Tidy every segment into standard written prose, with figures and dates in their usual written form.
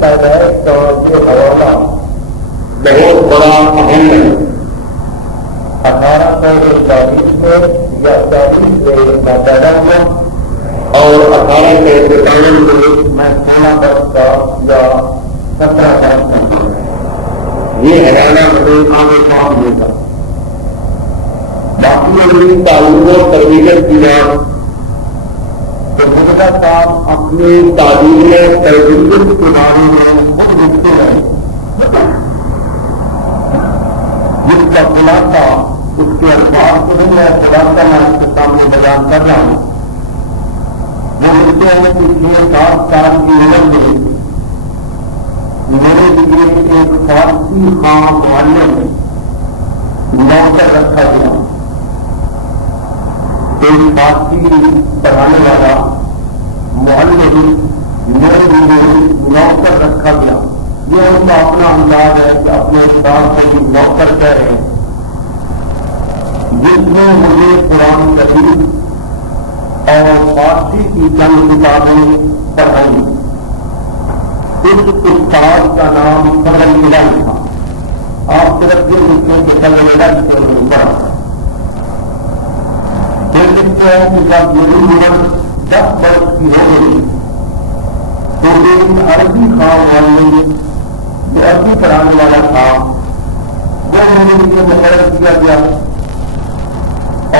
پیدائش طور سے ہوا بہت بڑا اہم ہے۔ 1841 میں یا 40 میں پیدا ہوا اور 1851 میں 16 برس کا یا 17 برس کا یہ ہریانہ مدرسہ میں کام ہوگا۔ باقی اپنی تعلیم و تربیت کیا تو مرزا صاحب اپنی تعلیم تربیت کے بارے میں خود لکھتے ہیں، جس کا خلاصہ اس کے الفاظ کو نہیں ہے، خلاصہ میں آپ کے سامنے بیان کر رہا ہوں۔ وہ لکھتے ہیں کہ 6-7 سال کی عمر میں میرے لیے ایک فارسی خام معلم نوکر رکھا گیا، ایک فارسی پڑھانے والا معلم میرے لیے نوکر رکھا گیا۔ یہ ان کا اپنا انداز ہے کہ اپنے استاد کو نوکر کہہ رہے ہیں، جس نے مجھے قرآن کریم اور فارسی کی چند کتابیں پڑھائی۔ اس استاد کا نام فضل الہی تھا۔ آپ صرف یہ لکھیں کہ فضل الہی سے نہیں پڑھا۔ یہ لکھتے ہیں کہ جب میری عمر 10 برس کی ہو گئی تو ایک عربی خام معلم جو عربی پڑھانے والا تھا وہ میرے لیے مقرر کیا گیا،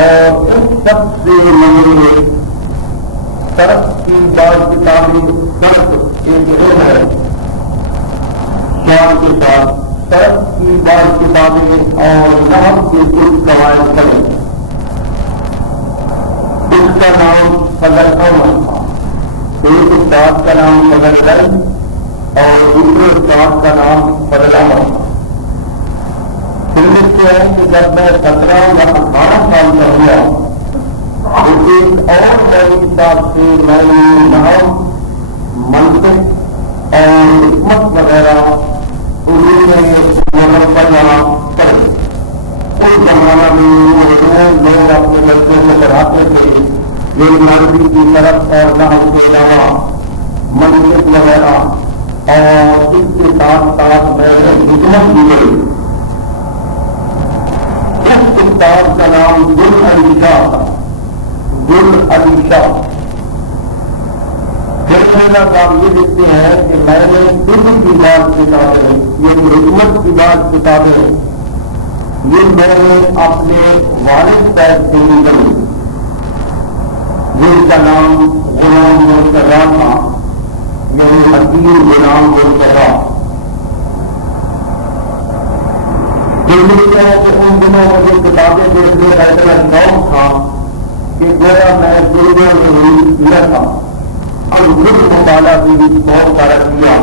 اور اس سب سے مجھے طرف کی بعض کتابیں صرف ایک علم ہے شان کے ساتھ طرف کی بعض کتابیں اور نحو کی کچھ قواعد پڑھیں۔ اس کا نام فضل اول تھا، ایک استاد کا نام فضل الہی اور دوسرے استاد کا نام فضل اول تھا۔ پھر لکھتے ہیں کہ جب میں 17 یا 18 سال کا ہوا ایک اور نئے حساب سے میں نے نحو، منطق اور حکمت وغیرہ اردو میں پڑھنا پڑے۔ اس زمانہ میں لوگ اپنے بچوں کو پڑھاتے تھے ایک نرسری کی طرف اور نحو کے علاوہ منطق وغیرہ، اور اس کے ساتھ ساتھ میں حکمت بھی گئی۔ اس استاد کا نام گل علی شاہ تھا، گل علی شاہ۔ پھر میرا کام یہ لکھتے ہیں کہ میں نے علم کی بات کتابیں، یہ حکمت کی بات کتابیں، یہ میں نے اپنے والد صاحب سے نکلی، جن کا نام غلام مرتضیٰ تھا، یعنی حکیم غلام مرتضیٰ۔ پھر لکھتے ہیں کہ ان دنوں مجھے کتابیں دیکھنے کا اتنا شوق تھا کہ گویا میں دنیا میں کیا تھا اور خود مطالعہ بھی بہت سارا کیا۔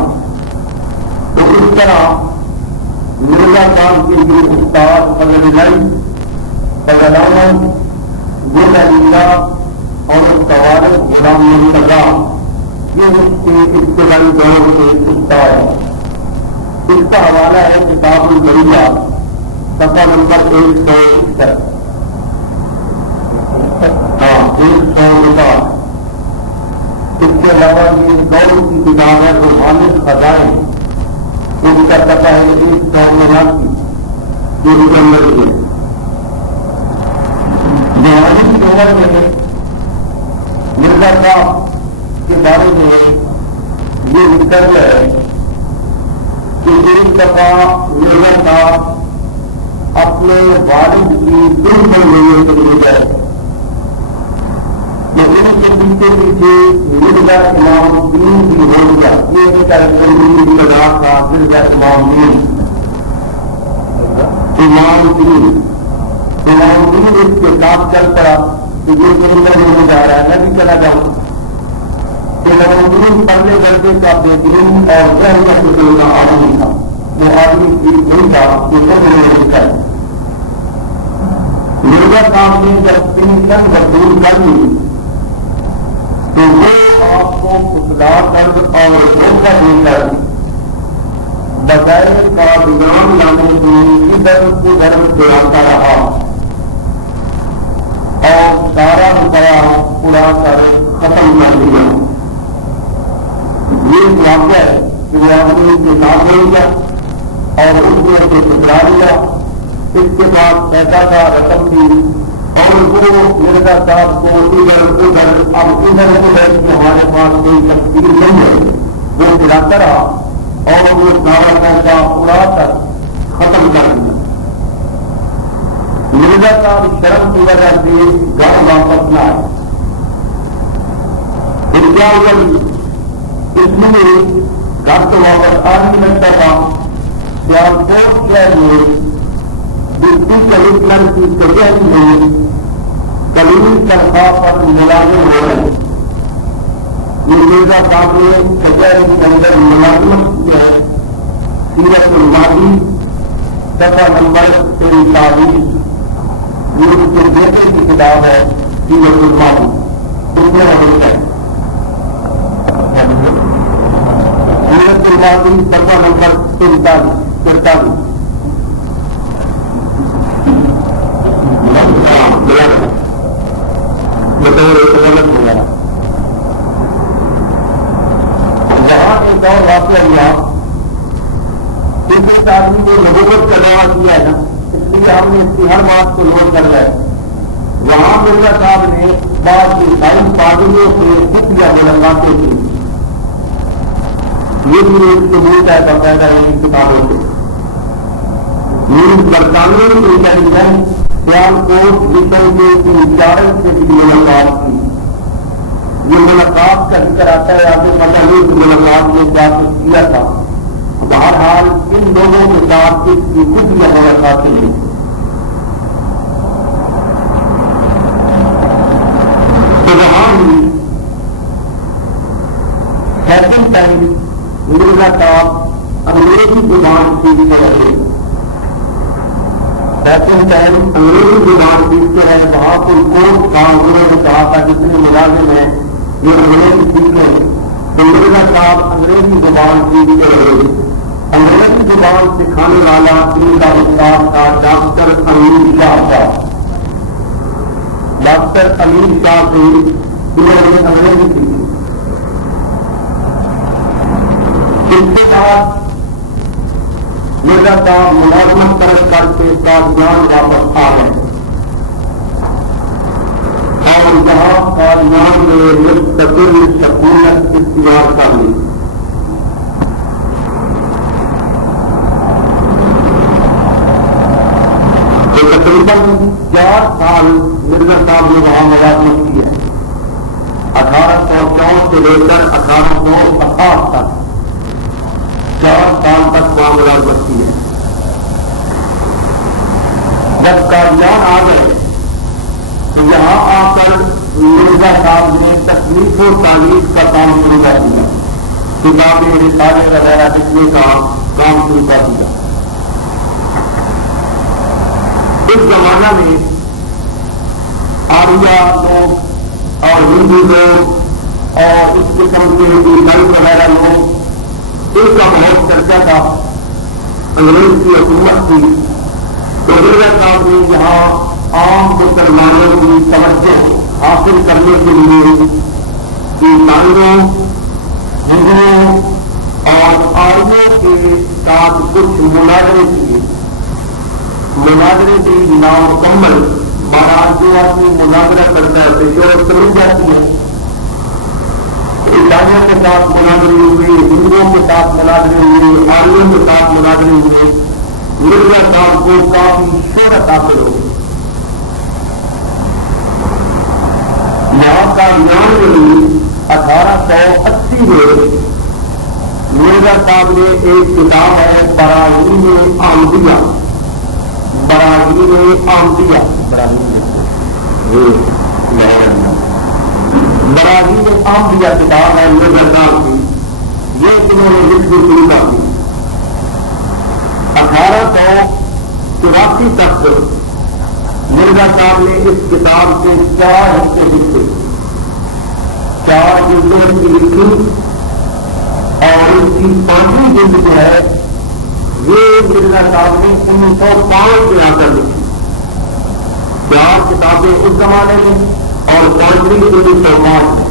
تو اس طرح مرزا صاحب کے لیے استاد فضل الہی، فضل اول، گل علی شاہ اور اس کا والد غلام مرتضیٰ یہ اس کے ابتدائی دور کے استاد ہیں۔ اس کا حوالہ ہے کتاب البریہ صفحہ نمبر 161۔ اس کے علاوہ یہ قول کی کتاب ہے روحانی خزائن، اس کا صفحہ ہے 189 جو اس کے اندر ہے۔ روحانی عمر میں مرزا صاحب کے بارے میں یہ ذکر ہے کہ ایک دفعہ مرزا صاحب اپنے والد کی دل میں لینے کے لیے گئے، لیکن کے پیچھے مرزا امام دین کی ہو گیا۔ یہ ایک ابتدا تھا مرزا امام دین، امام دین اس کے ساتھ چل پڑا کہ یہ مرزا ہونے جا رہا ہے، میں بھی چلا جاؤں۔ امام دین پہلے درجے کا بہترین اور غیر آدمی تھا، وہ آدمی ٹھیک نہیں تھا، مرزا صاحب نے جب پینشن وصول کر لی تو وہ آپ کو کتلا کر اور دھوکہ دے کر بغیر کارگزان لانے کی ادھر ادھر سے آتا رہا اور سارا روپیہ پورا کر ختم کر دیا۔ یہ واقعہ ہے کہ وہ آدمی کے ساتھ نہیں گیا اور اس دوسرے سے ٹکرا لیا، اس کے بعد پیسہ کا رقم دی اور وہ مرزا صاحب کو ادھر ادھر اب ادھر سے ہے کہ ہمارے پاس کوئی تفصیل نہیں ہے، وہ گراتا رہا اور وہ سارا پیسہ اڑا کر ختم کر دیا۔ مرزا صاحب شرم کی وجہ سے گھر واپس نہ آئے۔ اس میں گھر تو واپس آ نہیں لگتا تھا، سیالکوٹ شہر میں ڈپٹی کمشنر کی کچہری میں کلیمی تنخواہ پر ملازم ہو رہے۔ یہ مرزا صاحب نے کچہری کے اندر ملازمت کی ہے۔ سیرت الماضی صفحہ نمبر 43، یہ اس کے بیٹے کی کتاب ہے سیرت الماضی، اس میں ہم ہے سیرت الماضی صفحہ نمبر 43۔ یہاں ایک اور واقعہ ہوا، دوسرے آدمی نے نبوت کا دعویٰ کیا ہے، اس لیے ہم نے اس کی ہر بات کو نوٹ کر رہے ہیں۔ وہاں مرزا صاحب نے بعض عیسائی پادریوں سے خفیہ ملاقاتیں کی، یہ بھی ایک ثبوت ہے باقاعدہ ان کتابوں سے۔ برطانوی انٹیلیجنس سیالکوٹ وشن کے انچارج سے بھی ملاقات کی۔ یہ ملاقات کا ذکر آتا ہے، آگے پتہ نہیں کہ ملاقات نے کیا کچھ کیا تھا۔ بہرحال ان لوگوں کے ساتھ اس کی خود یہ ملاقاتیں ہیں۔ تو وہاں سیکنڈ ٹائم مرزا صاحب انگریزی زبان سیکھ رہے، سیکنڈ ٹائم انگریزی زبان سیکھتے ہیں۔ وہاں کوئی کورس تھا، انہوں نے کہا تھا جتنے ملازم ہیں جو انگریزی سیکھیں، تو مرزا صاحب انگریزی زبان سیکھتے رہے۔ انگریزی زبان سکھانے والا دین کا استاد تھا ڈاکٹر امیر شاہ صاحب۔ ڈاکٹر امیر شاہ سے انہوں نے انگریزی سیکھی۔ اس کے بعد مرزا صاحب ملازمت کر کے قادیان واپس آ گئے اور یہاں قادیان میں مستقل سکونت اختیار کر لی۔ تقریباً 4 سال مرزا صاحب نے وہاں ملازمت کی ہے، 1864 سے لے کر 1868 تک 4 سال تک وہاں ملازمت کی ہے۔ جب قادیان آ گئے تو یہاں آ کر مرزا صاحب نے تصنیف و تعلیف کا کام شروع کر دیا، کتابیں رسالے وغیرہ لکھنے کا کام شروع کر دیا۔ اس زمانہ میں آریہ لوگ اور ہندو لوگ اور اس قسم کے عیسائی وغیرہ لوگ، ان کا بہت چرچا تھا، انگریز کی حکومت تھی، تو مرزا صاحب نے یہاں عام مسلمانوں کی توجہ حاصل کرنے کے لیے عیسائیوں، ہندوؤں اور آریوں کے ساتھ کچھ مناظرے کیے۔ مناظرے کی نامکمل بہرحال جو آدمی مناظرہ کرتا ہے تو شہرت سمجھ جاتی ہے۔ عیسائیوں کے ساتھ مناظرے ہوئے، ہندوؤں کے ساتھ مناظرے ہوئے، آریوں کے ساتھ مناظرے ہوئے۔ مرزا صاحب کو کافی شہرت حاصل ہو گئی۔ یہاں کا یعنی 1880 میں مرزا صاحب نے ایک کتاب ہے براہین احمدیہ، براہین احمدیہ، براہین احمدیہ کتاب ہے مرزا صاحب کی، یہ انہوں نے لکھنی شروع کر دی۔ 1884 تک مرزا صاحب نے اس کتاب کے 4 حصے لکھے، 4 جلدیں کی لکھی، اور اس کی 5ویں جلد جو ہے یہ مرزا صاحب نے 1905 کے آ کر لکھی۔ 4 کتابیں اس زمانے میں اور 5ویں 1905 میں۔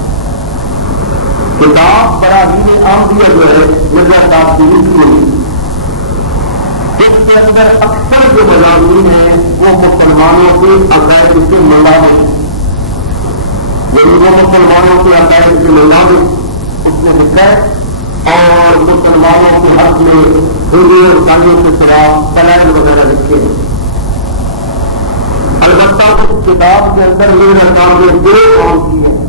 کتاب براہین احمدیہ جو ہے مرزا صاحب کی لکھی ہوئی، اس کے اندر اکثر جو مضامین ہیں وہ مسلمانوں کے عقائد سے مناسب ہیں، یعنی وہ مسلمانوں کے عقائد سے مناسب اس نے لکھا ہے، اور مسلمانوں کے حق میں ہندو اور عیسائیوں کے خلاف دلائل وغیرہ لکھے ہیں۔ البتہ اس کتاب کے اندر میرے کام نے دو کام کیے ہیں۔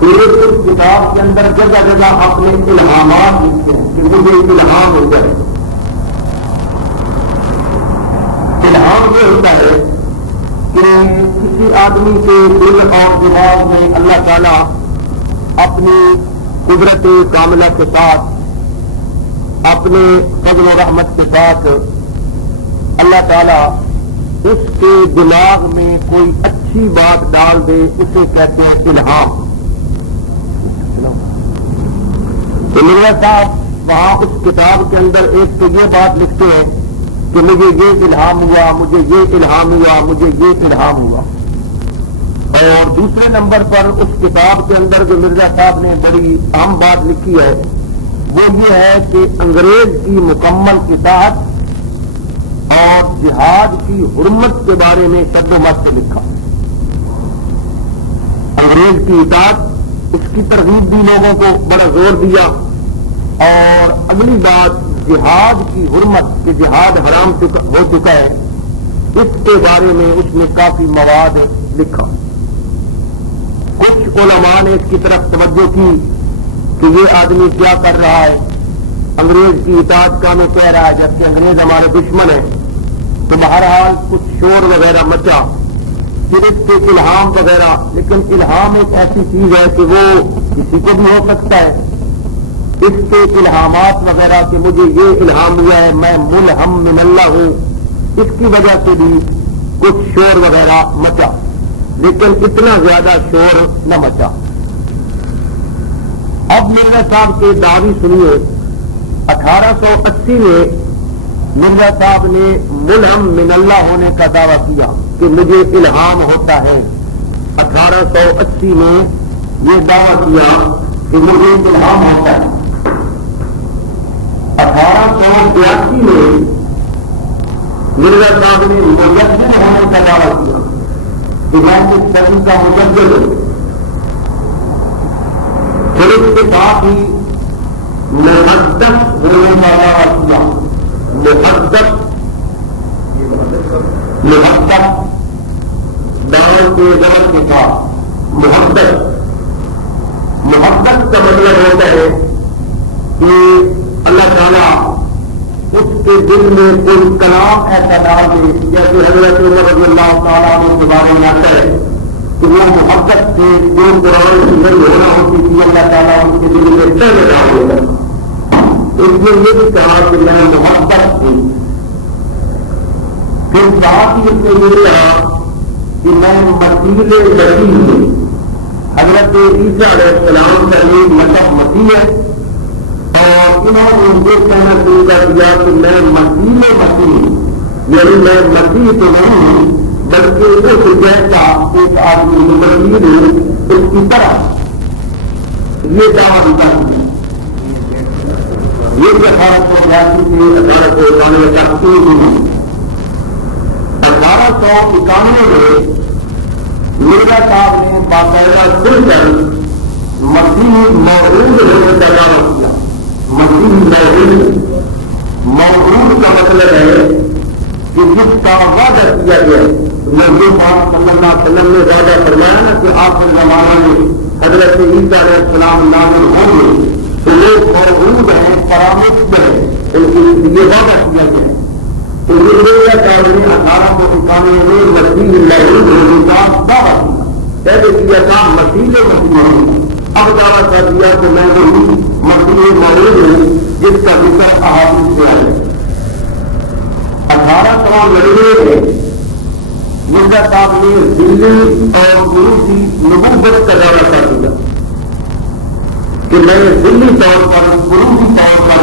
ایک اس کتاب کے اندر جگہ جگہ اپنے الہامات لکھتے ہیں کہ مجھے الہام ہو جائے۔ الہام یہ ہوتا ہے کہ کسی آدمی کے دل اور دماغ میں اللہ تعالیٰ اپنی قدرت کاملہ کے ساتھ، اپنے فضل و رحمت کے ساتھ اللہ تعالیٰ اس کے دماغ میں کوئی اچھی بات ڈال دے، اسے کہتے ہیں الہام۔ تو میرا صاحب وہاں اس کتاب کے اندر ایک تو یہ بات لکھتے ہیں کہ مجھے یہ الہام ہوا، مجھے یہ الہام ہوا، مجھے یہ الہام ہوا، اور دوسرے نمبر پر اس کتاب کے اندر جو مرزا صاحب نے بڑی اہم بات لکھی ہے وہ یہ ہے کہ انگریز کی مکمل اطاعت اور جہاد کی حرمت کے بارے میں شد و مت سے لکھا۔ انگریز کی اطاعت، اس کی ترغیب بھی لوگوں کو بڑا زور دیا، اور اگلی بات جہاد کی حرمت کہ جہاد حرام ہو چکا ہے، اس کے بارے میں اس نے کافی مواد لکھا۔ کچھ علماء نے اس کی طرف توجہ کی کہ یہ آدمی کیا کر رہا ہے، انگریز کی اطاعت کا میں کہہ رہا ہے جبکہ انگریز ہمارے دشمن ہیں۔ تو بہرحال کچھ شور وغیرہ مچا، پھر اس کے الہام وغیرہ، لیکن الہام ایک ایسی چیز ہے کہ وہ کسی کو بھی ہو سکتا ہے۔ اس کے الہامات وغیرہ کہ مجھے یہ الہام ہوا ہے، میں ملہم من اللہ ہوں، اس کی وجہ سے بھی کچھ شور وغیرہ مچا، لیکن اتنا زیادہ شور نہ مچا۔ اب مرزا صاحب کے دعوی سنیے۔ 1880 میں مرزا صاحب نے ملہم من اللہ ہونے کا دعویٰ کیا کہ مجھے الہام ہوتا ہے۔ 1880 میں یہ دعویٰ کیا کہ مجھے الہام ہوتا ہے۔ 1882 میں مرزا صاحب نے مجدد ہونے کا دعویٰ کیا کہ میں اس صدی کا مجدد ہوں۔ پھر اس کے ساتھ ہی محدث ہونے کا دعویٰ کیا۔ محدث دعوت کے زمن کے ساتھ محدث کا مطلب ہوتا ہے کہ اللہ تعالیٰ اس کے دل میں کوئی کلام ایسا ڈال دے، جیسے حضرت عمر رضی اللہ تعالیٰ عنہ کے بارے میں آتا ہے کہ وہ محبت سے جو قرآن کی ذریعے ہونا ہوتی تھی، اللہ تعالیٰ ان کے دل میں پہلے ڈال ہوگا۔ اس نے یہ بھی کہا کہ میں محبت تھی۔ پھر ساتھ ہی اس نے یہ کہا کہ میں مسیح ہوں۔ حضرت عیسیٰ علیہ السلام کا یہ مطلب مسیح ہے، اور انہوں نے یہ کہنا شروع کر دیا کہ میں مسیح ہوں، یعنی میں مسیح تو نہیں ہوں بلکہ اس جیسا ایک آدمی مسیح ہوں، اس کی طرح یہ دعویٰ دیا۔ یہ 1882 سے 1891 تک 1891 میں مرزا صاحب نے باقاعدہ کھل کر مسیح موعود ہونے کا دعویٰ کیا۔ مسیح موعود کا مطلب ہے کہ جس کا وعدہ کیا گیا، نبی پاک صلی اللہ علیہ وسلم نے وعدہ فرمایا نا کہ آخر زمانہ میں حضرت عیسیٰ علیہ السلام نازل ہوں گے، تو وہ موعود ہیں، پرامد ہیں، ان کی یہ وعدہ کیا گیا ہے۔ تو یہ مرزا صاحب نے 1891 میں مسیح موعود ہونے کا دعویٰ کیا۔ پہلے کیا تھا مسیح اب دعویٰ کر دیا کہ میں وہی مسیح موعود ہوں جس کا ذکر احادیث سے ہے۔ 1899 میں مرزا صاحب نے دلی اور گرو کی نبوت کا دعویٰ کر دیا کہ میں دلی طور پر، گرو طور پر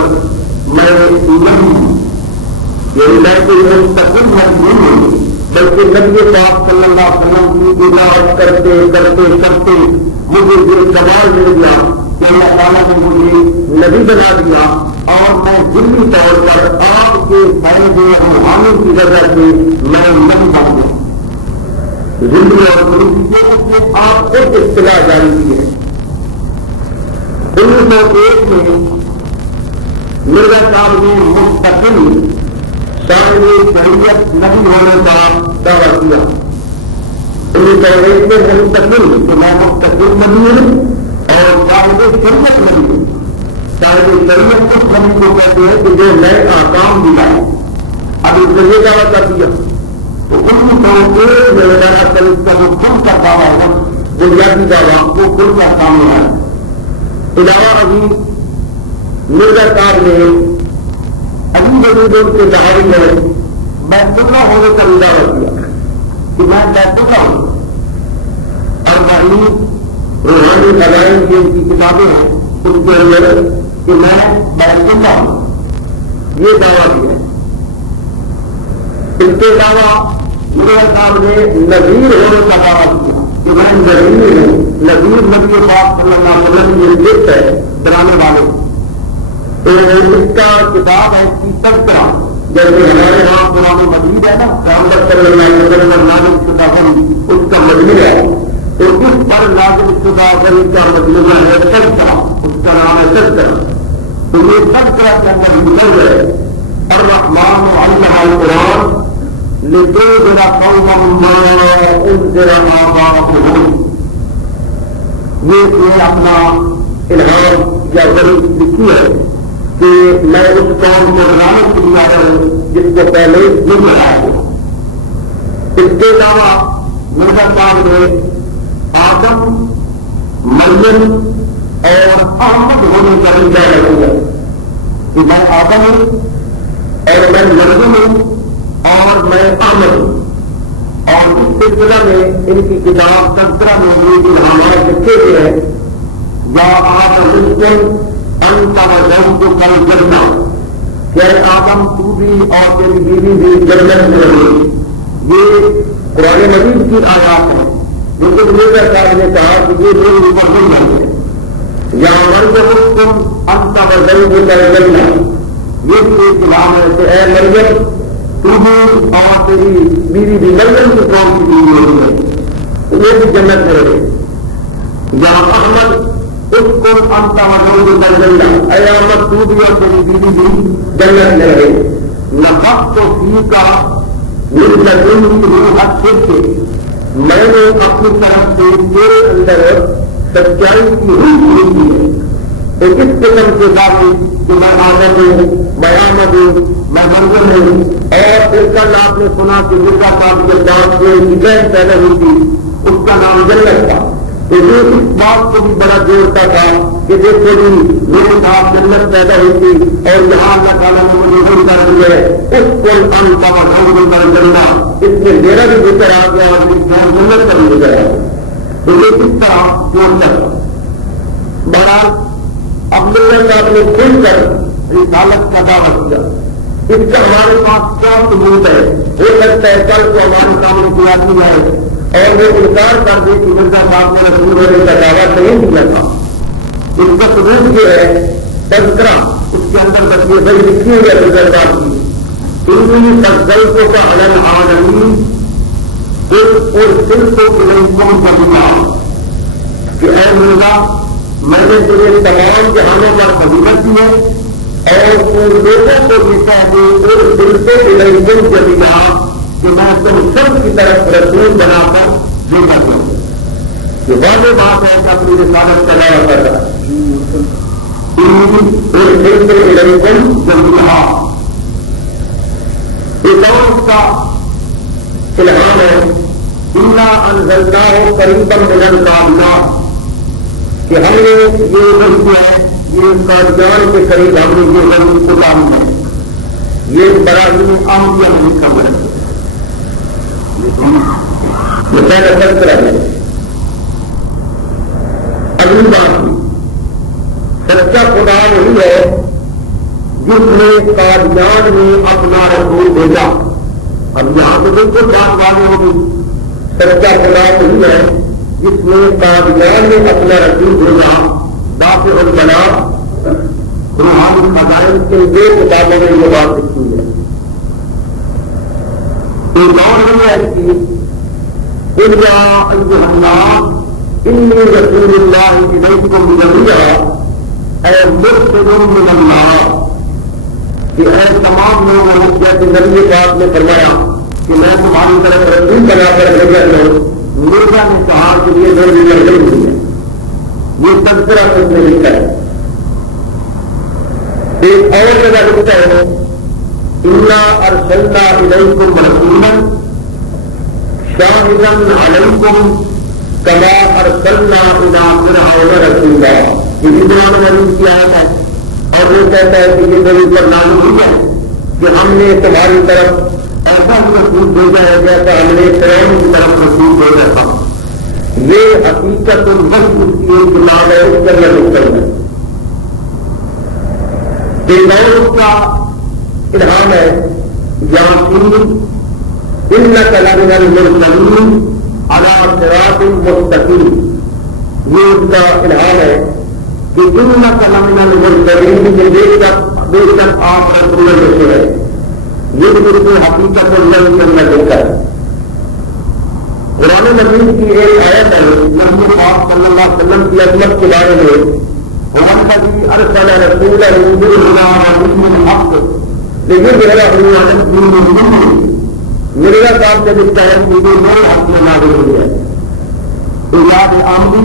میں نہیں ہوں، یعنی میں کوئی مستقل نہیں ہوں، بلکہ نبی پاک صلی اللہ علیہ وسلم کی تلاوت کرتے کرتے کرتے مجھے یہ سوال مل گیا کہ اللہ تعالیٰ نے مجھے نبی بنا دیا، اور میں ذلی طور پر آپ کے فیض روحانی کی وجہ سے میں نہیں بن گیا. زندگی اور پولیس سے اس نے آپ کو اطلاع جاری کی ہے. 1901 میں مرزا صاحب نے مستقل صاحب شریعت نہیں ہونے کا دعویٰ کیا. 1901 میں مستقل کہ میں مستقل نہیں ہوں اور صاحب شریعت نہیں ہوں. صاحب شریعت اس بندی کو کہتے ہیں کہ جو نئے احکام دلائے. اب اس نے یہ دعویٰ کر دیا تو 1901 میں دراصل اس کا جو خود کا دعویٰ ہے بنیادی دعویٰ وہ خود کا سامنے آیا. علاوہ ابھی مرزا صاحب نے ابھی جدید کے دعوی میں بیت اللہ ہونے کا دعویٰ کیا کہ میں بیت اللہ ہوں. اور بھائی روحانی فضائل کی ان کی کتابیں ہیں اس کے اندر کہ میں بیت اللہ ہوں یہ دعویٰ کیا. اس کے علاوہ مرزا صاحب نے نذیر ہونے کا دعویٰ کیا کہ میں نذیر ہوں. نذیر نبی پاک صلی اللہ علیہ وسلم یہ لسٹ ہے ڈرانے والے. اس کا کتاب ہے اس کی تذکرہ جیسے ہمارے یہاں قرآن مجید ہے نا محمد صلی اللہ علیہ وسلم نازل شدہ وحی اس کا مجموعہ ہے. تو اس پر نازل شدہ وحی کا مجموعہ ہے تذکرہ. اس کا نام ہے تذکرہ. تو یہ تذکرہ کے اندر نکل گئے الرحمن علم القرآن لتنذر قوما ما انذر آباؤهم. یہ اپنا الہام یا غریب لکھی ہے کہ میں اس قوم کو بنانے کے لیے آیا ہوں جس کو پہلے نہیں بنایا ہوں. اس کے علاوہ مرزا صاحب نے آدم مریم اور احمد ہونے کا انکار کیا کہ میں آدم ہوں اور میں مریم ہوں اور میں احمد ہوں. اور اس سلسلہ میں ان کی کتاب تذکرہ میں یہ الہامات لکھے ہوئے ہیں یا آدم انت وزوجک الجنہ کہ آدم تو بھی اور تیری بیوی بھی جنت میں رہے. یہ قرآن مجید کی آیات ہے. لیکن مرزا صاحب نے کہا کہ یہ میرے اوپر نہیں آئے. یا مریم انت وزوجک الجنہ یہ بھی ایک الہام ہے کہ اے مریم تو بھی اور تیری بیوی بھی مریم کی قوم کی بیوی ہوئی ہے یہ بھی جنت میں رہے. یا احمد اس کو انت وزوجک الجنہ اے احمد تو بھی اور تیری بیوی بھی جنت میں رہے. نفخت فیک من لدنی روح الصدق میں نے اپنی طرف سے تیرے اندر سچائی کی روح بھیجی ہے. تو اس قسم سے باتیں کہ میں آمد ہوں میں احمد ہوں میں منظر ہوں. اور پھر کل آپ نے سنا کہ مرزا صاحب کے بعد جو بہن پیدا ہوئی تھی اس کا نام جنت تھا. تو یہ اس بات کو بھی بڑا جوڑتا تھا کہ دیکھو جی میرے ساتھ جنت پیدا ہوئی تھی اور یہاں اللہ تعالیٰ نے مجھے حکم کر دیا ہے اس کو انت وزوجک الجنہ اس میں میرا بھی ذکر آ گیا اور جنت کا بھی ذکر آ گیا. تو یہ کس طرح جوڑتا تھا. بہرحال اب مرزا صاحب نے کھل کر رسالت کا دعویٰ کیا. اس کا ہمارے پاس کیا ثبوت ہے. ہو سکتا ہے کل کو ہمارے سامنے کیا جائے اور وہ انکار کر دے کہ مرزا صاحب نے رسول ہونے کا دعویٰ نہیں کیا تھا. اس کا ثبوت یہ ہے تذکرہ اس کے اندر تصویر بڑی لکھی ہوئی ہے مرزا صاحب کی انہی فضلتک علی العالمین اور صرف الیکم جميعا کہ اے مرزا میں نے تمہیں تمام جہانوں پر فضیلت دی ہے اور ان لوگوں کو بھی کہہ دوں اور دل سے الیکم جميعا کہ میں تم سب کی طرف رسول بنا کر بھیجا دوں. یہ واضح بات ہے کہ اپنی رسالت کا دعویٰ کر رہا ہے. اور دل سے الیکم جميعا ایک اور اس کا الہام ہے انا انزلناہ قریبا من القابلات کہ ہم نے یہ نہیں ہے یہ قادیان کے قریب ہم نے یہ غریب کو کام ہے. یہ براہیم اہمیہ نہیں خبر ہے. یہ پہلا تذکرہ ہے. اگلی بات سچا خدا وہی ہے جس نے قادیان میں اپنا رسول بھیجا. اب یہاں تو بالکل بات مانی ہوگی. سچا خدا وہی ہے جس نے قادیان میں اپنا رسول بھیجا. دافع البلاء روحانی خزائن کے دو کتابوں میں یہ بات لکھی ہے. ایک اور نہیں ہے کہ اِلَّا أَيُّهَا النَّاسُ إِنِّي رَسُولُ اللَّهِ إِلَيْكُمْ جَمِيعًا اے مُرْسِلٌ مِّنَ اللَّهِ کہ اے تمام لوگوں جیسے نبی پاک نے فرمایا کہ میں تمہاری طرف رسول بنا کر بھیجا ہوں، مرزا نے کہا کہ یہ میری مرضی نہیں ہے، یہ تذکرہ اس نے لکھا ہے۔ ایک اور جگہ لکھتا ہے اِنَّا أَرْسَلْنَا إِلَيْكُمْ رَسُولًا شَاهِدًا عَلَيْكُمْ كَمَا أَرْسَلْنَا إِلَىٰ فِرْعَوْنَ رَسُولًا۔ یہ قرآن مجید کی آیت ہے اور وہ کہتا ہے کہ یہ میری پر نازل ہوئی ہے کہ ہم نے تمہاری طرف ایسا رسول بھیجا ہے جیسا ہم نے فرعون کی طرف رسول بھیجا تھا۔ یہ حقیقت بس اس کی ایک کتاب ہے، اس کا یہ مقصد ہے۔ ایک اور اس کا الہام ہے یاسین إِنَّكَ لَمِنَ الْمُرْسَلِينَ عَلَىٰ صِرَاطٍ مُسْتَقِيمٍ۔ یہ اس کا الہام ہے کہ إِنَّكَ لَمِنَ الْمُرْسَلِينَ بے شک آپ رسول میں ہے۔ یہ بالکل حقیقت اللہ کے اندر لکھا ہے۔ قرآن مجید کی ایک آیت ہے نبی پاک صلی اللہ علیہ وسلم کی عظمت کے بارے میں، وَالَّذِي أَرْسَلَ رَسُولَهُ بِالْهُدَىٰ وَدِينِ الْحَقِّ لِيُظْهِرَهُ عَلَى الدِّينِ كُلِّهِ۔ مرزا صاحب نے لکھا ہے کہ یہ نئے حق میں نازل ہوئی ہے، ایجاد عاملی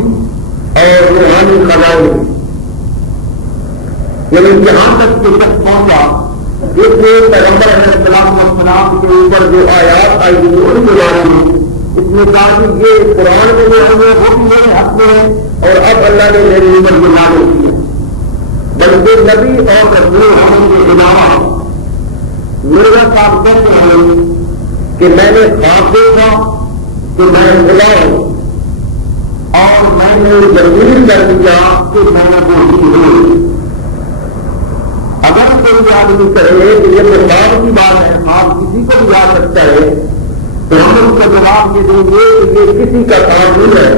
اور روحانی خزائن، یعنی جہاں تک کہ تک پہنچا جس نے پیغمبر علیہ السلام کے اوپر جو آیات آئی تھی ان کے بارے میں اس نے کہا کہ یہ قرآن میں جو ہے وہ بھی میرے حق میں ہے اور اب اللہ نے میرے اوپر جو نازل کی ہے، بلکہ نبی اور رسول ہونے کے علاوہ مرزا صاحب کہتے ہیں کہ میں نے خواب دیکھا کہ میں خدا ہوں اور میں نے یقین کر دیا کہ میں وہی ہوں۔ اگر کوئی آدمی کہے کہ یہ تو خواب کی بات ہے، خواب کسی کو بھی آ سکتا ہے، تو ہم اس کا جواب یہ دیں گے کہ یہ کسی کا کام نہیں ہے۔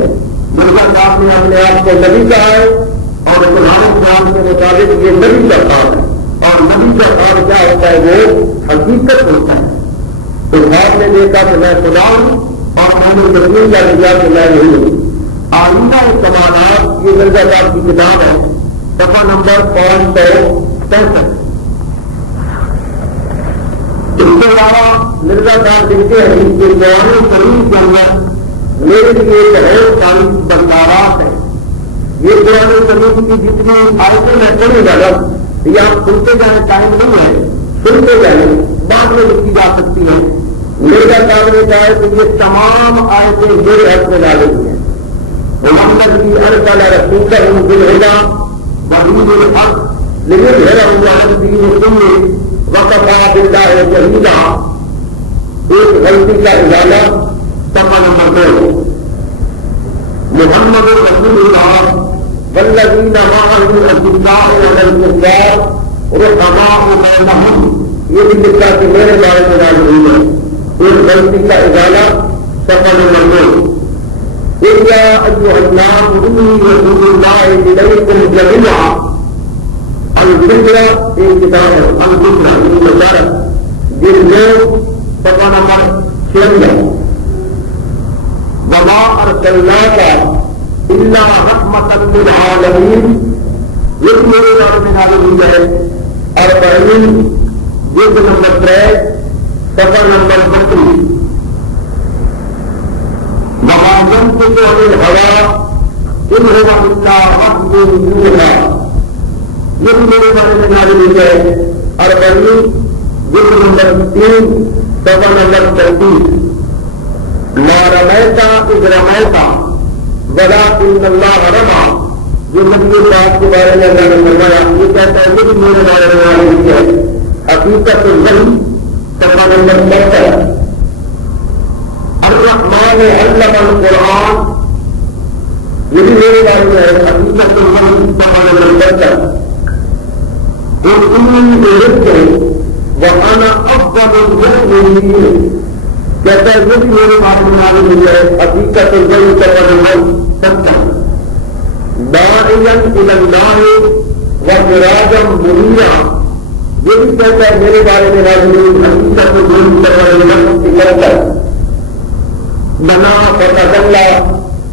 مرزا صاحب نے اپنے آپ کو نبی کہا ہے اور تمہارے خیال کے مطابق یہ نبی کا کام ہے، اور نبی کا کام کیا ہوتا ہے؟ وہ حقیقت ہوتا ہے۔ تو خواب نے دیکھا کہ میں خدا ہوں اور میں نے یقین کر دیا کہ میں نہیں ہوں۔ آئندہ کمالات یہ مرزا صاحب کی کتاب ہے، صفحہ نمبر 565۔ اس کے علاوہ مرزا صاحب لکھتے ہیں کہ قرآن کریم کے اندر میرے لیے بہت ساری بندارات ہیں۔ یہ قرآن کریم کی جتنی آیتیں میں پڑھوں گا یہ آپ سنتے جائیں، ٹائم نہیں ہے، سنتے جائیں، بعد میں لکھی جا سکتی ہیں۔ مرزا صاحب نے کہا ہے کہ یہ تمام آیتیں میرے حق میں نازل ہوئی ہیں۔ وَالَّذِي أَرْسَلَ رَسُولَهُ بِالْهُدَىٰ وَدِينِ الْحَقِّ لِيُظْهِرَهُ عَلَى الدِّينِ كُلِّهِ وَكَفَىٰ بِاللَّهِ شَهِيدًا۔ ایک غلطی کا ازالہ، صفحہ نمبر 2۔ محمد رسول اللہ وَالَّذِينَ مَعَهُ أَشِدَّاءُ عَلَى الْكُفَّارِ رُحَمَاءُ بَيْنَهُمْ۔ یہ بھی لکھا کہ میرے بارے میں نازل ہوئی ہے۔ ایک غلطی کا ازالہ، صفحہ نمبر 2۔ إِلَّا أَيُّهَا النَّاسُ إِنِّي رَسُولُ اللَّهِ إِلَيْكُمْ جَمِيعًا۔ الذکر ایک کتاب ہے، الذکر یہ مبارک دل میں، صفحہ نمبر 56۔ وَمَا أَرْسَلْنَاكَ إِلَّا رَحْمَةً لِّلْعَالَمِينَ۔ یہ میرے بارے میں نازل ہوئی ہے، 40 جلد نمبر 3 صفحہ نمبر 32۔ وَمَا يَنطِقُ عَنِ الْهَوَىٰ إِنْ هُوَ إِلَّا وَحْيٌ يُوحَىٰ۔ یہ بھی میرے بارے میں نازل ہوئی ہے، 40 جلد نمبر 3 صفحہ نمبر 34۔ مَا رَمَيْتَ إِذْ رَمَيْتَ وَلَٰكِنَّ اللَّهَ رَمَىٰ۔ جو نبی پاک کے بارے میں اللہ نے فرمایا، یہ کہتا ہے یہ بھی میرے بارے میں نازل ہوئی ہے، حقیقت الوحی، صفحہ نمبر 70۔ الرحمن علم القرآن، یہ بھی میرے بارے میں ہے، حقیقت الوحی، صفحہ نمبر 70۔ وَأَنَا أَفْضَلُ الْمُؤْمِنِينَ، کہتا ہے یہ بھی میرے بارے میں نازل ہوئی ہے، حقیقت الوحی، صفحہ نمبر 70۔ دَاعِيًا إِلَى اللَّهِ وَسِرَاجًا مُنِيرًا، یہ بھی کہتا ہے میرے بارے میں نازل حقیقت بنا فتدلّا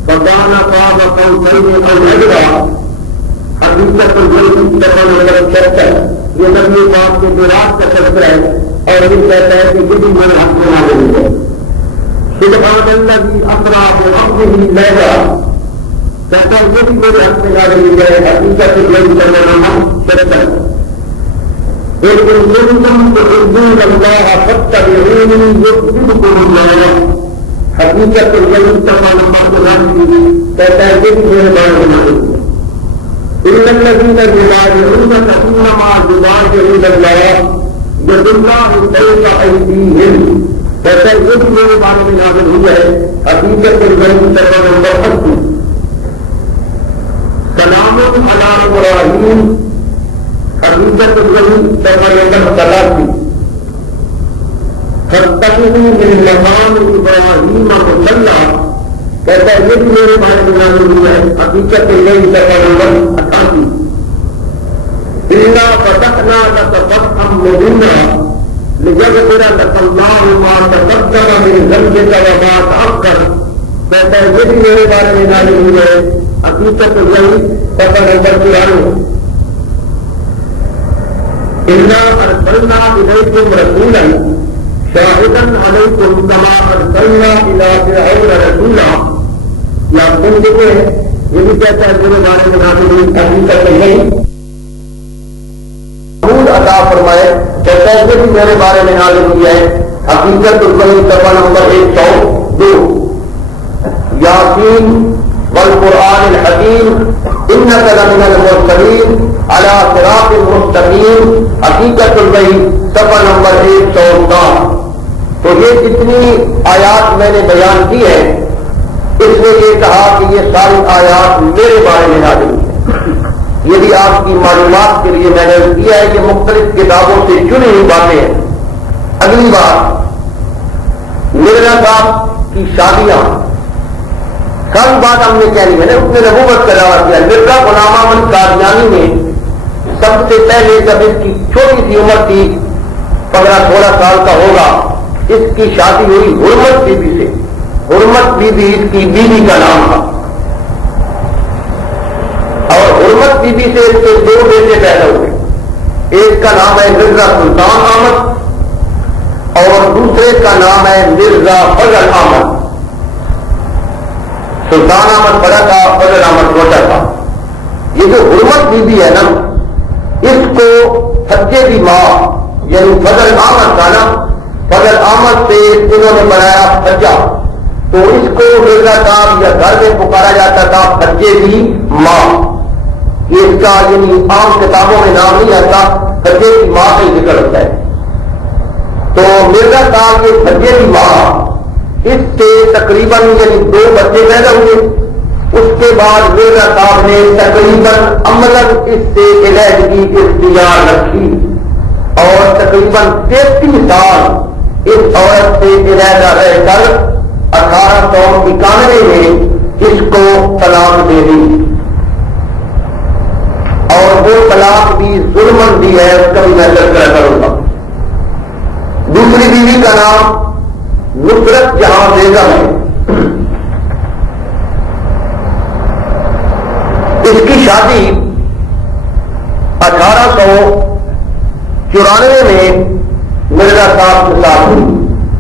فكان قاب قوسين او ادنى حقیقت کہتا ہے یہ نبی پاک کے میراث کا تذکرہ ہے اور یہ کہتا ہے کہ یہ بھی میرے حق میں نازل ہوئی ہے سبحان الذی اسری بعبدہ لیلا کہتا ہے یہ بھی میرے حق میں نازل ہوئی ہے حقیقت کہتا ہے لیکن کنتم تحبون اللہ فاتبعونی یحببکم اللہ حقیقت کہتا ہے کہ میرے بارے میں نازل ہوئی ان الذين يبايعونك انما يبايعون الله يد الله فوق ايديهم کہتا ہے یہ بھی میرے بارے میں نازل ہوئی ہے حقیقت نمبر 80 سلام علی ابراہیم حقیقت نمبر 83 فاتخذوا من مقام ابراہیم مصلی کہتا ہے یہ بھی میرے بارے میں نازل ہوئی ہے حقیقت نمبر 88 انا فتحنا لك فتحا مبینا ليغفر لك الله ما تقدم من ذنبك وما تأخر کہتا ہے یہ بھی میرے بارے میں نازل ہوئی ہے حقیقت صفحہ نمبر 94 انا ارسلنا الیکم رسولا شاہدا علیکم کما ارسلنا الی فرعون رسولا یا تم دیکھیں یہ بھی کہتا ہے میرے بارے میں نازل ہوئی حقیقت عطا فرمائے کہتا ہے یہ بھی میرے بارے میں نازل ہوئی ہے حقیقت صفحہ نمبر 102 یاسین والقرآن الحکیم انک لمن المرسلین علی صراط مستقیم حقیقت صفحہ نمبر 110 تو یہ جتنی آیات میں نے بیان کی ہے اس نے یہ کہا کہ یہ ساری آیات میرے بارے میں نازل ہوئی ہے یہ بھی آپ کی معلومات کے لیے میں نے کیا ہے کہ مختلف کتابوں سے چنی ہوئی باتیں ہیں اگلی بات مرزا صاحب کی شادیاں سب بات ہم نے کہنی ہے نا اس نے نبوت کا دعویٰ کیا مرزا غلام احمد قادیانی میں سب سے پہلے جب اس کی چھوٹی سی عمر تھی 15-16 سال کا ہوگا اس کی شادی ہوئی حرمت بی بی سے حرمت بی بی اس کی بیوی کا نام تھا اور حرمت بی بی سے اس کے 2 بیٹے پیدا ہوئے ایک کا نام ہے مرزا سلطان احمد اور دوسرے کا نام ہے مرزا فضل احمد سلطان احمد بڑا تھا فضل احمد چھوٹا تھا یہ جو حرمت بی بی ہے نا اس کو حجے کی ماں یعنی فضل احمد تھا نا فضل احمد سے انہوں نے بنایا حجا تو اس کو مرزا صاحب یا گھر میں پکارا جاتا تھا حجے کی ماں یہ اس کا یعنی عام کتابوں میں نام نہیں آتا حجے کی ماں کا ذکر ہوتا ہے تو مرزا صاحب کے حجے کی ماں اس سے تقریباً یعنی 2 بچے پیدا ہوئے اس کے بعد مرزا صاحب نے تقریباً عملاً اس سے علیحدگی اختیار رکھی اور تقریباً 33 سال اس عورت سے علیحدہ رہ کر 1891 میں اس کو طلاق دے دی اور وہ طلاق بھی ظلمن دی ہے اس کا بھی میں تذکرہ کروں گا دوسری بیوی کا نام نصرت جہاں بیگم ہے اس کی شادی 1894 میں مرزا صاحب کے ساتھ ہوئی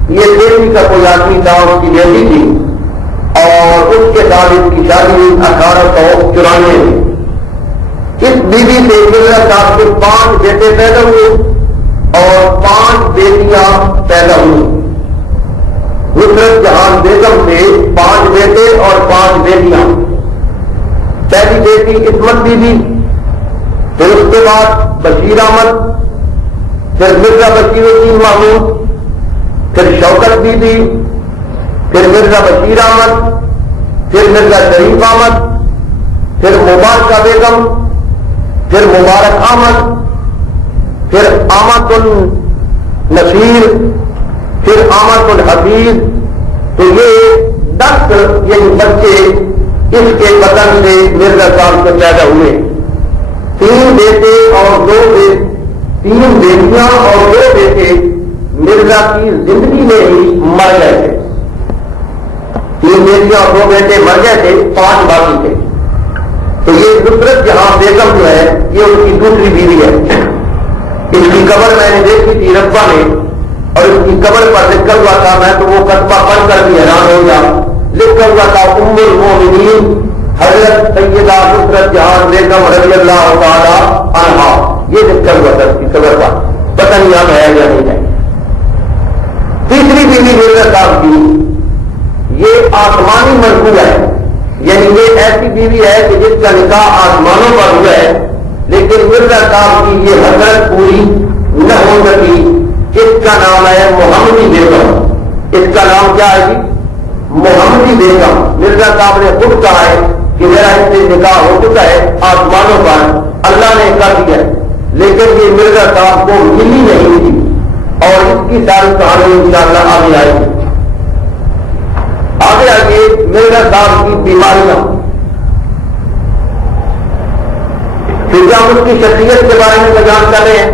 یہ بیٹی کا کوئی آدمی تھا اس کی بیٹی تھی اور اس کے ساتھ اس کی شادی ہوئی 1894 میں اس بیوی سے مرزا صاحب کے 5 بیٹے پیدا ہوئے اور 5 بیٹیاں پیدا ہوئی نصرت جہاں بیگم سے 5 بیٹے اور 5 بیٹیاں پہلی بیٹی عصمت بیوی پھر اس کے بعد بشیر احمد پھر مرزا بشیر الدین محمود پھر شوکت بیوی پھر مرزا بشیر احمد پھر مرزا شریف احمد پھر مبارکہ بیگم پھر مبارک احمد پھر احمد النصیر پھر احمد الحفیظ تو یہ 10 یعنی بچے اس کے بدن سے مرزا صاحب سے پیدا ہوئے 3 بیٹے اور 2 3 بیٹیاں اور 2 بیٹے مرزا کی زندگی میں ہی مر گئے تھے. 3 بیٹیاں اور 2 بیٹے مر گئے تھے, 5 باقی تھے. تو یہ نصرت جہاں بیگم جو ہے یہ اس کی دوسری بیوی ہے. اس کی قبر میں نے دیکھی تھی رقبہ میں, اور اس کی قبر پر لکھا ہوا تھا, میں تو وہ قصبہ پڑھ کر بھی حیران ہو گیا, لکھا ہوا تھا ام المومنین حضرت سیدہ نصرت جہاں بیگم رضی اللہ تعالی عنہا. یہ لکھا ہوا تھا اس کی قبر پر, پتہ نہیں اب ہے یا نہیں ہے. تیسری بیوی مرزا صاحب کی یہ آسمانی مرغوب ہے, یعنی یہ ایسی بیوی ہے کہ جس کا نکاح آسمانوں پر ہوا ہے, لیکن مرزا صاحب کی یہ حضرت پوری نہ ہو سکی. اس کا نام ہے محمدی بیگم. اس کا نام کیا ہے جی؟ محمدی بیگم. مرزا صاحب نے خود کہا ہے کہ میرا اس سے نکاح ہو چکا ہے آسمانوں پر, اللہ نے کر دیا, لیکن یہ مرزا صاحب کو ملی نہیں تھی, اور اس کی ساری کہانی انشاءاللہ آگے آئے گی. آگے آگے مرزا صاحب کی بیماریاں, کیونکہ ہم اس کی شخصیت کے بارے میں بیان کر رہے ہیں.